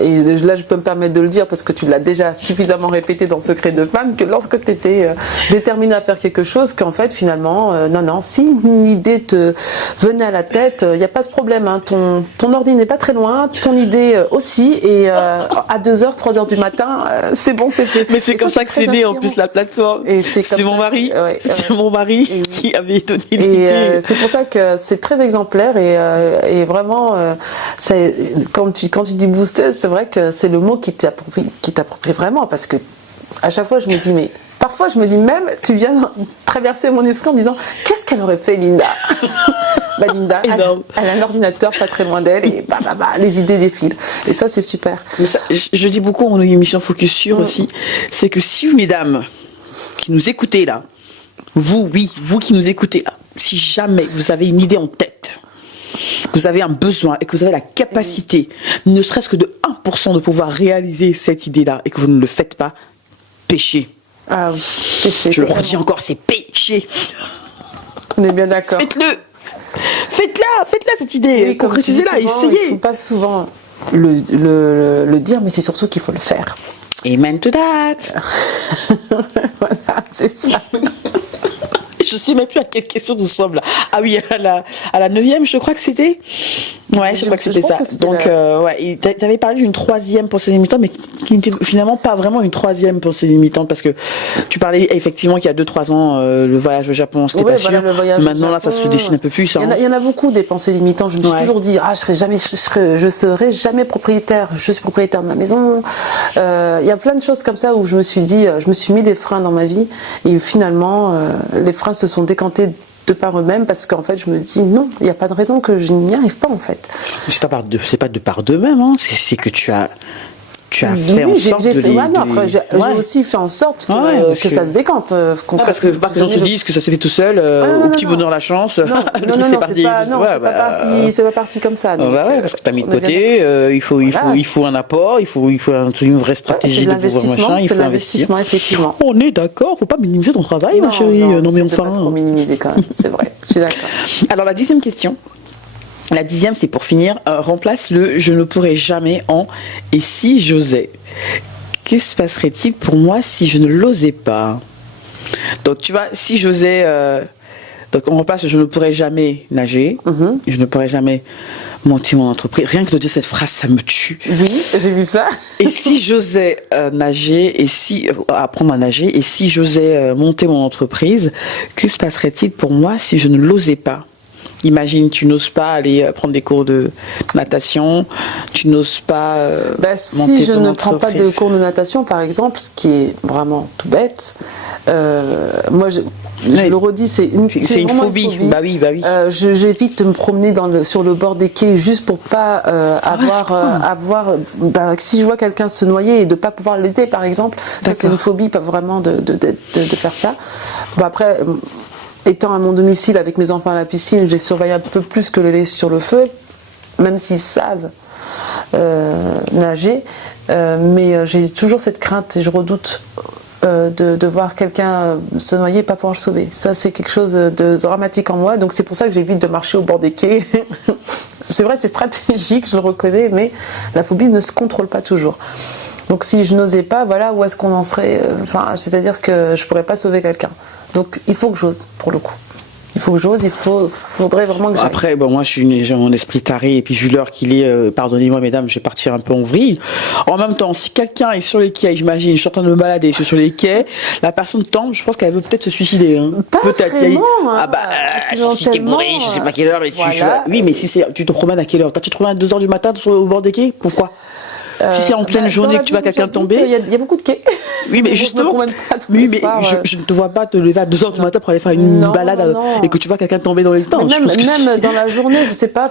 et là je peux me permettre de le dire parce que tu l'as déjà suffisamment répété dans Secret de femme, que lorsque tu étais déterminé à faire quelque chose, qu'en fait finalement, non, si une idée te venait à la tête, il n'y a pas de problème, hein, ton ordi n'est pas très loin, ton idée aussi, et à 2h, 3h du matin, c'est bon, c'est fait. Mais c'est Et comme ça que très c'est né en inspirant. plus la plateforme. Et c'est C'est comme mon ça mari, que- ouais, c'est mon mari Et- qui avait donné Et l'idée. c'est pour ça que c'est très exemplaire et vraiment, quand tu dis boosteuse, c'est vrai que c'est le mot qui t'approprie vraiment parce que à chaque fois je me dis mais parfois je me dis même tu viens traverser mon esprit en me disant qu'est-ce qu'elle aurait fait Linda. Bah Linda, Énorme. elle a un ordinateur pas très loin d'elle et les idées défilent et ça c'est super. Mais ça, je dis beaucoup en émission Focus Sur aussi, c'est que si vous, mesdames, qui nous écoutez là, vous qui nous écoutez là, si jamais vous avez une idée en tête, vous avez un besoin et que vous avez la capacité, ne serait-ce que de 1% de pouvoir réaliser cette idée-là et que vous ne le faites pas, péché. Ah oui, péché. Je le redis encore, c'est péché. On est bien d'accord. Faites-le. Faites-la cette idée. Oui, comme tu dis Concrétisez-la, souvent, Il essayez. faut pas souvent le dire, mais c'est surtout qu'il faut le faire. Amen to that. Voilà, c'est ça. Je sais même plus à quelle question nous sommes là. Ah oui, à la 9e, je crois que c'était. Ouais, je crois que c'était pense ça. que c'était Donc, ouais, et t'avais parlé d'une 3e pensée limitante, mais qui n'était finalement pas vraiment une 3e pensée limitante, parce que tu parlais effectivement qu'il y a 2-3 ans, le voyage au Japon, c'était Ouais, pas voilà, sûr. le voyage au Maintenant, là, ça se Japon. dessine un peu plus. Hein. Il y en a beaucoup des pensées limitantes. Je me suis Ouais. toujours dit, je serai jamais propriétaire. Je suis propriétaire de ma maison. Il y a plein de choses comme ça où je me suis dit, je me suis mis des freins dans ma vie et finalement, les freins se sont décantés de par eux-mêmes parce qu'en fait, je me dis non, il n'y a pas de raison que je n'y arrive pas en fait. C'est pas de par d'eux-mêmes, hein. C'est que tu as fait en Oui, sorte j'ai de fait les... maintenant. de Après, les- j'ai Ouais. aussi fait en sorte que, Ouais, parce que que- ça se décante. Non, parce que pas que les gens se disent que ça s'est fait tout seul, non, au non, petit non. bonheur la chance, Non, le non, truc non, c'est non, parti. c'est pas, Ouais, c'est pas parti comme ça. donc, bah ouais, parce que t'as mis de on est bien côté, il Voilà. faut un apport, il faut une vraie C'est stratégie de de pouvoir l'investissement, machin, il c'est faut de investir. l'investissement, effectivement. On est d'accord, faut pas minimiser ton travail, ma chérie. Non mais c'est de pas enfin. trop minimiser quand même, c'est vrai, je suis d'accord. Alors la 10e question. La 10e, c'est pour finir, remplace le je ne pourrais jamais en et si j'osais. Que se passerait-il pour moi si je ne l'osais pas? Donc tu vois, si j'osais, donc on remplace je ne pourrais jamais nager, je ne pourrais jamais monter mon entreprise. Rien que de dire cette phrase, ça me tue. Oui, j'ai vu ça. Et si j'osais nager, et si apprendre à nager, et si j'osais monter mon entreprise, que se passerait-il pour moi si je ne l'osais pas? Imagine, tu n'oses pas aller prendre des cours de natation, tu n'oses pas monter si je ton ne prends pas de entreprise. cours de natation, par exemple, ce qui est vraiment tout bête, moi je le redis, c'est une vraiment phobie. Bah oui. J'évite de me promener sur le bord des quais juste pour pas avoir. Si je vois quelqu'un se noyer et de pas pouvoir l'aider, par exemple, ça c'est D'accord. une phobie, pas vraiment de faire ça. Bon, après. Étant à mon domicile avec mes enfants à la piscine, je les surveille un peu plus que le lait sur le feu, même s'ils savent nager. Mais j'ai toujours cette crainte et je redoute de voir quelqu'un se noyer et pas pouvoir le sauver. Ça, c'est quelque chose de dramatique en moi. Donc c'est pour ça que j'évite de marcher au bord des quais. C'est vrai, c'est stratégique, je le reconnais, mais la phobie ne se contrôle pas toujours. Donc si je n'osais pas, voilà où est-ce qu'on en serait. C'est-à-dire que je pourrais pas sauver quelqu'un. Donc il faut que j'ose, pour le coup. Il faut que j'ose, faudrait vraiment que j'aille. Après, bon, moi, j'ai mon esprit taré, et puis vu l'heure qu'il est, pardonnez-moi, mesdames, je vais partir un peu en vrille. En même temps, si quelqu'un est sur les quais, j'imagine, je suis en train de me balader, je suis sur les quais, la personne tombe, je pense qu'elle veut peut-être se suicider, hein. Pas Peut-être. vraiment, hein. Ah bah, si t'es bourré, je sais pas quelle heure, et Voilà. oui, mais si tu te promènes à quelle heure? Tu te promènes à 2h du matin au bord des quais? Pourquoi? Si c'est en pleine journée que tu vois quelqu'un tomber. Il y a beaucoup de quais. Oui, mais Je me justement, promène pas tous oui, les mais soirs, je ne te vois pas te lever à 2h du matin pour aller faire une Non, balade non. et que tu vois quelqu'un tomber dans les temps. Mais Je pense que même dans la journée, je sais pas,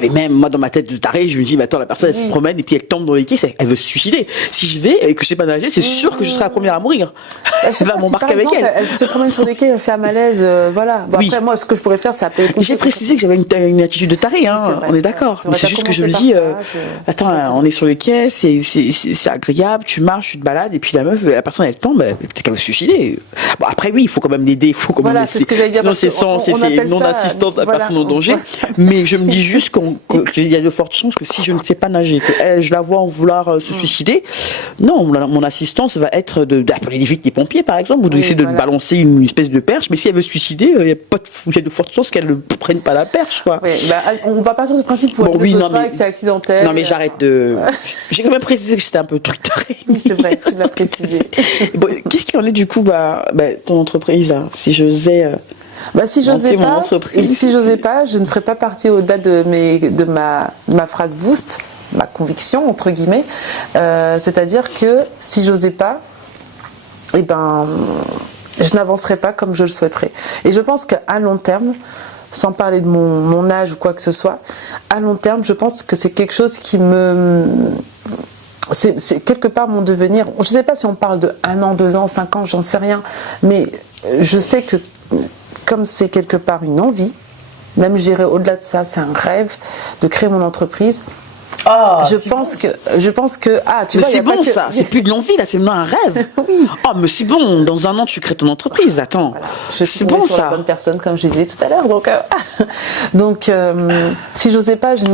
mais même moi dans ma tête de taré, je me dis mais attends, la personne elle se promène et puis elle tombe dans les quais, elle veut se suicider. Si je vais et que je sais pas nager, c'est sûr que je serai la première à mourir. sais va pas, m'embarquer par avec exemple, elle. Elle se promène sur les quais, elle fait un malaise, voilà. Bon, Oui. après, moi, ce que je pourrais faire, c'est appeler les pompiers. J'ai précisé que j'avais une attitude de taré, hein. Oui, c'est vrai, On est c'est d'accord. vrai. Mais c'est T'as juste que je me commencé dis, par ça, attends, on est sur les quais, c'est agréable, tu marches, tu te balades, et puis la personne elle tombe, peut-être qu'elle veut se suicider. Bon, après oui, il faut quand même l'aider, il faut quand même Voilà, c'est ce que j'allais dire, sinon parce c'est que on appelle non ça, assistance à voilà, personne en danger. voilà. Mais je me dis juste qu'il y a de fortes chances que si je ne sais pas nager, que je la vois en vouloir se suicider, non, mon assistance va être d'appeler vite les pompiers par exemple, ou d'essayer de balancer une espèce de perche. Mais si elle veut se suicider, il y a de fortes chances qu'elle ne prenne pas la perche, quoi. Oui, on va partir du principe où elle ne pas que c'est accidentel. Non mais j'arrête de. J'ai quand même précisé que c'était un peu truc taré. Oui, c'est vrai, tu l'as précisé. Bon, qu'est-ce qu'il en est du coup, ton entreprise, là, si j'osais. Si j'osais pas, je ne serais pas partie au-delà de ma phrase boost, ma conviction entre guillemets. C'est-à-dire que si j'osais pas, je n'avancerais pas comme je le souhaiterais. Et je pense qu'à long terme, sans parler de mon âge ou quoi que ce soit, à long terme, je pense que c'est quelque chose qui c'est quelque part mon devenir. Je ne sais pas si on parle de 1 an, 2 ans, 5 ans, j'en sais rien. Mais je sais que comme c'est quelque part une envie, même je dirais au-delà de ça, c'est un rêve de créer mon entreprise. Je pense que tu vois, c'est bon ça, c'est plus de l'envie là, c'est maintenant un rêve. Oui. Oh mais c'est bon, dans 1 an tu crées ton entreprise, attends. Voilà. Je suis c'est bon sur ça. la bonne personne comme je disais tout à l'heure, donc si j'osais pas, je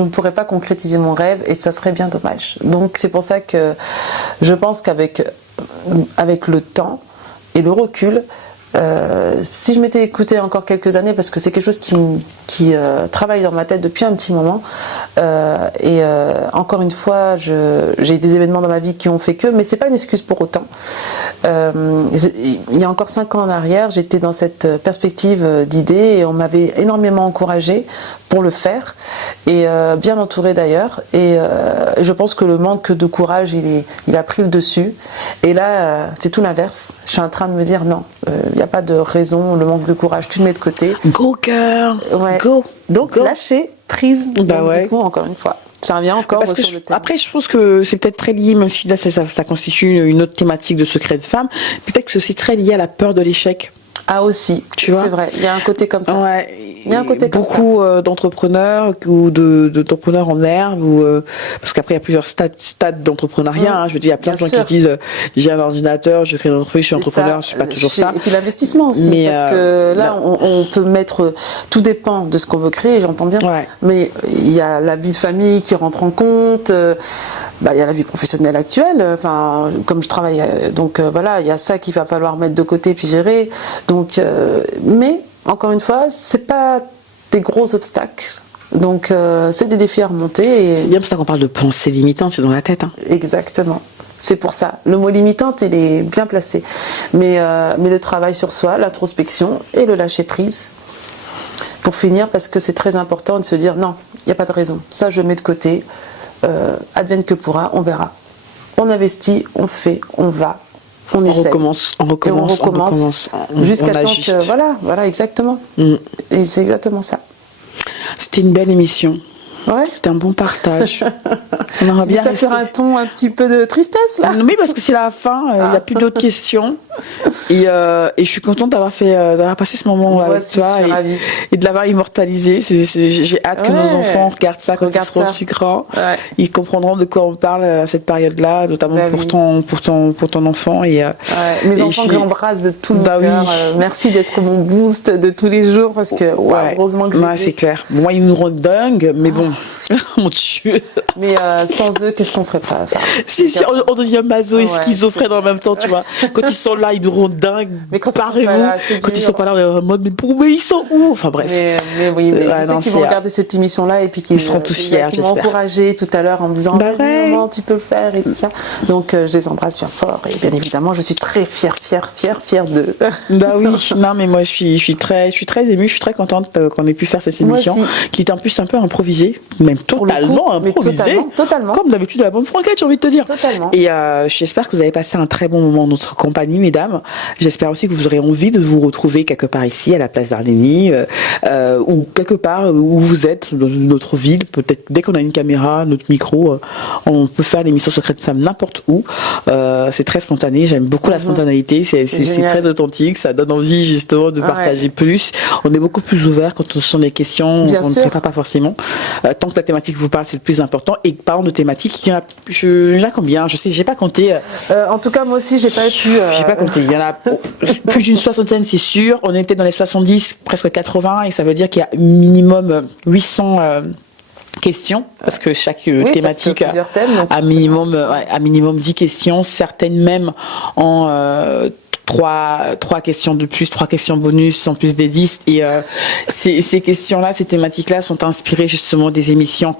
ne pourrais pas concrétiser mon rêve et ça serait bien dommage. Donc c'est pour ça que je pense qu'avec le temps et le recul, si je m'étais écoutée encore quelques années, parce que c'est quelque chose qui travaille dans ma tête depuis un petit moment, encore une fois, j'ai des événements dans ma vie qui ont fait que, mais c'est pas une excuse pour autant. Il y a encore 5 ans en arrière, j'étais dans cette perspective d'idées et on m'avait énormément encouragée pour le faire et bien entourée d'ailleurs. Et je pense que le manque de courage, il a pris le dessus. Et là, c'est tout l'inverse. Je suis en train de me dire non, il n'y a pas de raison, le manque de courage, tu le mets de côté. Go girl, ouais. go. Donc go. Lâcher prise. Ouais. Du coup, encore une fois. Ça revient encore parce que sur le thème. après je pense que c'est peut-être très lié, même si là ça constitue une autre thématique de secret de femme, peut-être que c'est aussi très lié à la peur de l'échec. Ah aussi, tu vois, c'est vrai, il y a un côté comme ça. Ouais. Il y a un côté comme beaucoup d'entrepreneurs ou d'entrepreneurs en herbe, parce qu'après il y a plusieurs stades d'entrepreneuriat. Je veux dire, il y a plein de gens qui se disent j'ai un ordinateur, je crée une entreprise, je suis entrepreneur, je suis pas toujours ça. Et puis l'investissement aussi, parce que là on peut mettre, tout dépend de ce qu'on veut créer, j'entends bien. Ouais. Mais il y a la vie de famille qui rentre en compte. Il y a la vie professionnelle actuelle, comme je travaille, donc voilà, il y a ça qu'il va falloir mettre de côté puis gérer. Donc, mais encore une fois, c'est pas des gros obstacles. Donc, c'est des défis à remonter. C'est bien pour ça qu'on parle de pensée limitante, c'est dans la tête. Hein. Exactement. C'est pour ça. Le mot limitante, il est bien placé. Mais le travail sur soi, l'introspection et le lâcher prise. Pour finir, parce que c'est très important de se dire non, il n'y a pas de raison. Ça, je le mets de côté. Advienne que pourra, on verra. On investit, on fait, on va, on essaie. On recommence. Jusqu'à temps ajuste. que... Voilà, exactement. Et c'est exactement ça. C'était une belle émission. Ouais. C'était un bon partage. On aura bien resté. Ça faire un ton un petit peu de tristesse là. Oui, parce que c'est la fin, il n'y a plus d'autres questions. Et je suis contente d'avoir passé ce moment avec toi et de l'avoir immortalisé. J'ai hâte que nos enfants regardent ça quand ils seront plus grands. Ouais. Ils comprendront de quoi on parle à cette période-là, notamment pour ton enfant. Mes enfants que j'embrasse de tout mon cœur. Merci d'être mon boost de tous les jours parce que heureusement que c'est clair. Moi, ils nous rendent dingues, mais bon. Mon Dieu. Mais sans eux, qu'est-ce qu'on ferait pas? Si, on devient maso et schizophrène en même temps, tu vois. Quand ils sont là, ils nous rendent dingues. Mais quand ils sont pas là, on est en mode, mais ils sont où? Enfin bref. Mais oui, qu'ils vont regarder cette émission-là et puis qu'ils seront tous fiers, j'espère. Ils m'ont encouragé tout à l'heure en me disant, vas-y, maman, tu peux le faire et tout ça. Donc, je les embrasse bien fort et bien évidemment, je suis très fière d'eux. Bah oui, non, mais moi, je suis très émue, je suis très contente qu'on ait pu faire cette émission, qui est en plus un peu improvisée, même totalement improvisé. Totalement. Comme d'habitude à la bonne franquette, j'ai envie de te dire. Totalement. Et j'espère que vous avez passé un très bon moment en notre compagnie, mesdames. J'espère aussi que vous aurez envie de vous retrouver quelque part ici, à la place d'Arlénie, ou quelque part où vous êtes, dans notre ville. Peut-être dès qu'on a une caméra, notre micro, on peut faire l'émission Secret de Femme n'importe où. C'est très spontané. J'aime beaucoup la spontanéité. C'est très authentique. Ça donne envie justement de partager plus. On est beaucoup plus ouvert quand ce sont des questions qu'on ne prépare pas forcément. Tant que la thématique vous parle, c'est le plus important. Et parlant de thématiques, il y en a combien? Je sais, j'ai pas compté. En tout cas, moi aussi, j'ai pas pu. J'ai pas compté. Il y en a plus d'une soixantaine, c'est sûr. On est peut-être dans les 70, presque 80, et ça veut dire qu'il y a minimum 800 questions, parce que chaque thématique a minimum 10 questions, certaines même en 3 questions de plus, 3 questions bonus en plus des 10. Et ces questions-là, ces thématiques-là sont inspirées justement des émissions,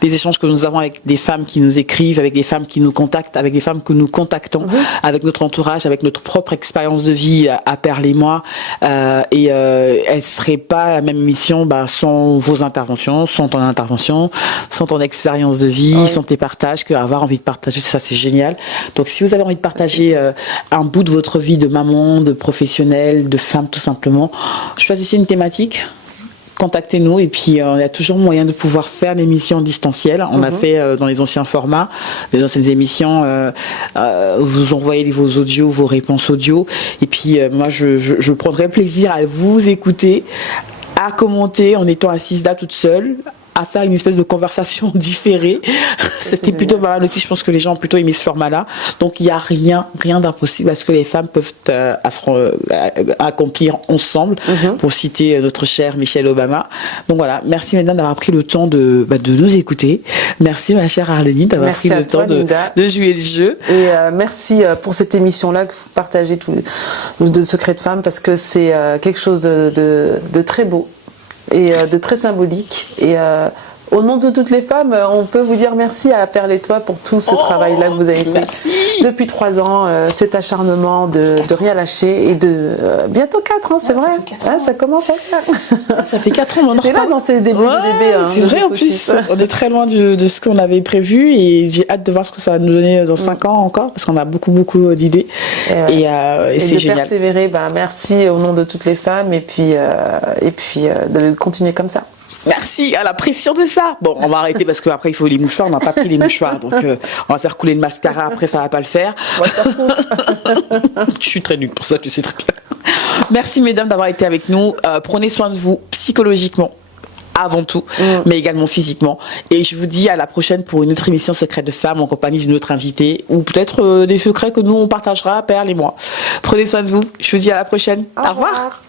des échanges que nous avons avec des femmes qui nous écrivent, avec des femmes qui nous contactent, avec des femmes que nous contactons, avec notre entourage, avec notre propre expérience de vie à Perle et moi. Et elle serait pas la même émission sans vos interventions, sans ton intervention, sans ton expérience de vie, sans tes partages, qu'avoir envie de partager, ça c'est génial. Donc si vous avez envie de partager un bout de votre vie, de maman, de professionnelle, de femme tout simplement, choisissez une thématique, contactez-nous, et puis il y a toujours moyen de pouvoir faire l'émission en distanciel. On a fait dans les anciens formats, les anciennes émissions, vous envoyez vos audios, vos réponses audio, et puis moi je prendrai plaisir à vous écouter, à commenter en étant assise là toute seule, à faire une espèce de conversation différée. C'était plutôt mal aussi. Je pense que les gens ont plutôt aimé ce format-là. Donc, il n'y a rien d'impossible à ce que les femmes peuvent accomplir ensemble, pour citer notre chère Michelle Obama. Donc voilà. Merci, mesdames, d'avoir pris le temps de nous écouter. Merci, ma chère Arlénie, d'avoir pris le temps de jouer le jeu. Et merci pour cette émission-là que vous partagez de Secret de Femme, parce que c'est quelque chose de très beau et de très symbolique. Et au nom de toutes les femmes, on peut vous dire merci à Perle et toi pour tout ce travail-là que vous avez fait depuis 3 ans, cet acharnement de rien lâcher, et de bientôt 4 ans, c'est vrai, ça commence à faire. Ça fait 4 ans maintenant. C'est là dans ces débuts de bébé. C'est vrai, en plus, on est très loin de ce qu'on avait prévu, et j'ai hâte de voir ce que ça va nous donner dans 5 ans encore, parce qu'on a beaucoup d'idées, et c'est génial. Persévérer, merci au nom de toutes les femmes, et puis de continuer comme ça. Merci à la pression de ça. Bon, on va arrêter parce qu'après il faut les mouchoirs. On n'a pas pris les mouchoirs, donc on va faire couler le mascara. Après, ça va pas le faire. Je suis très nulle pour ça, tu sais très bien. Merci, mesdames, d'avoir été avec nous. Prenez soin de vous psychologiquement avant tout, mais également physiquement. Et je vous dis à la prochaine pour une autre émission Secret de Femme en compagnie d'une autre invitée, ou peut-être des secrets que nous on partagera, Perle et moi. Prenez soin de vous. Je vous dis à la prochaine. Au revoir.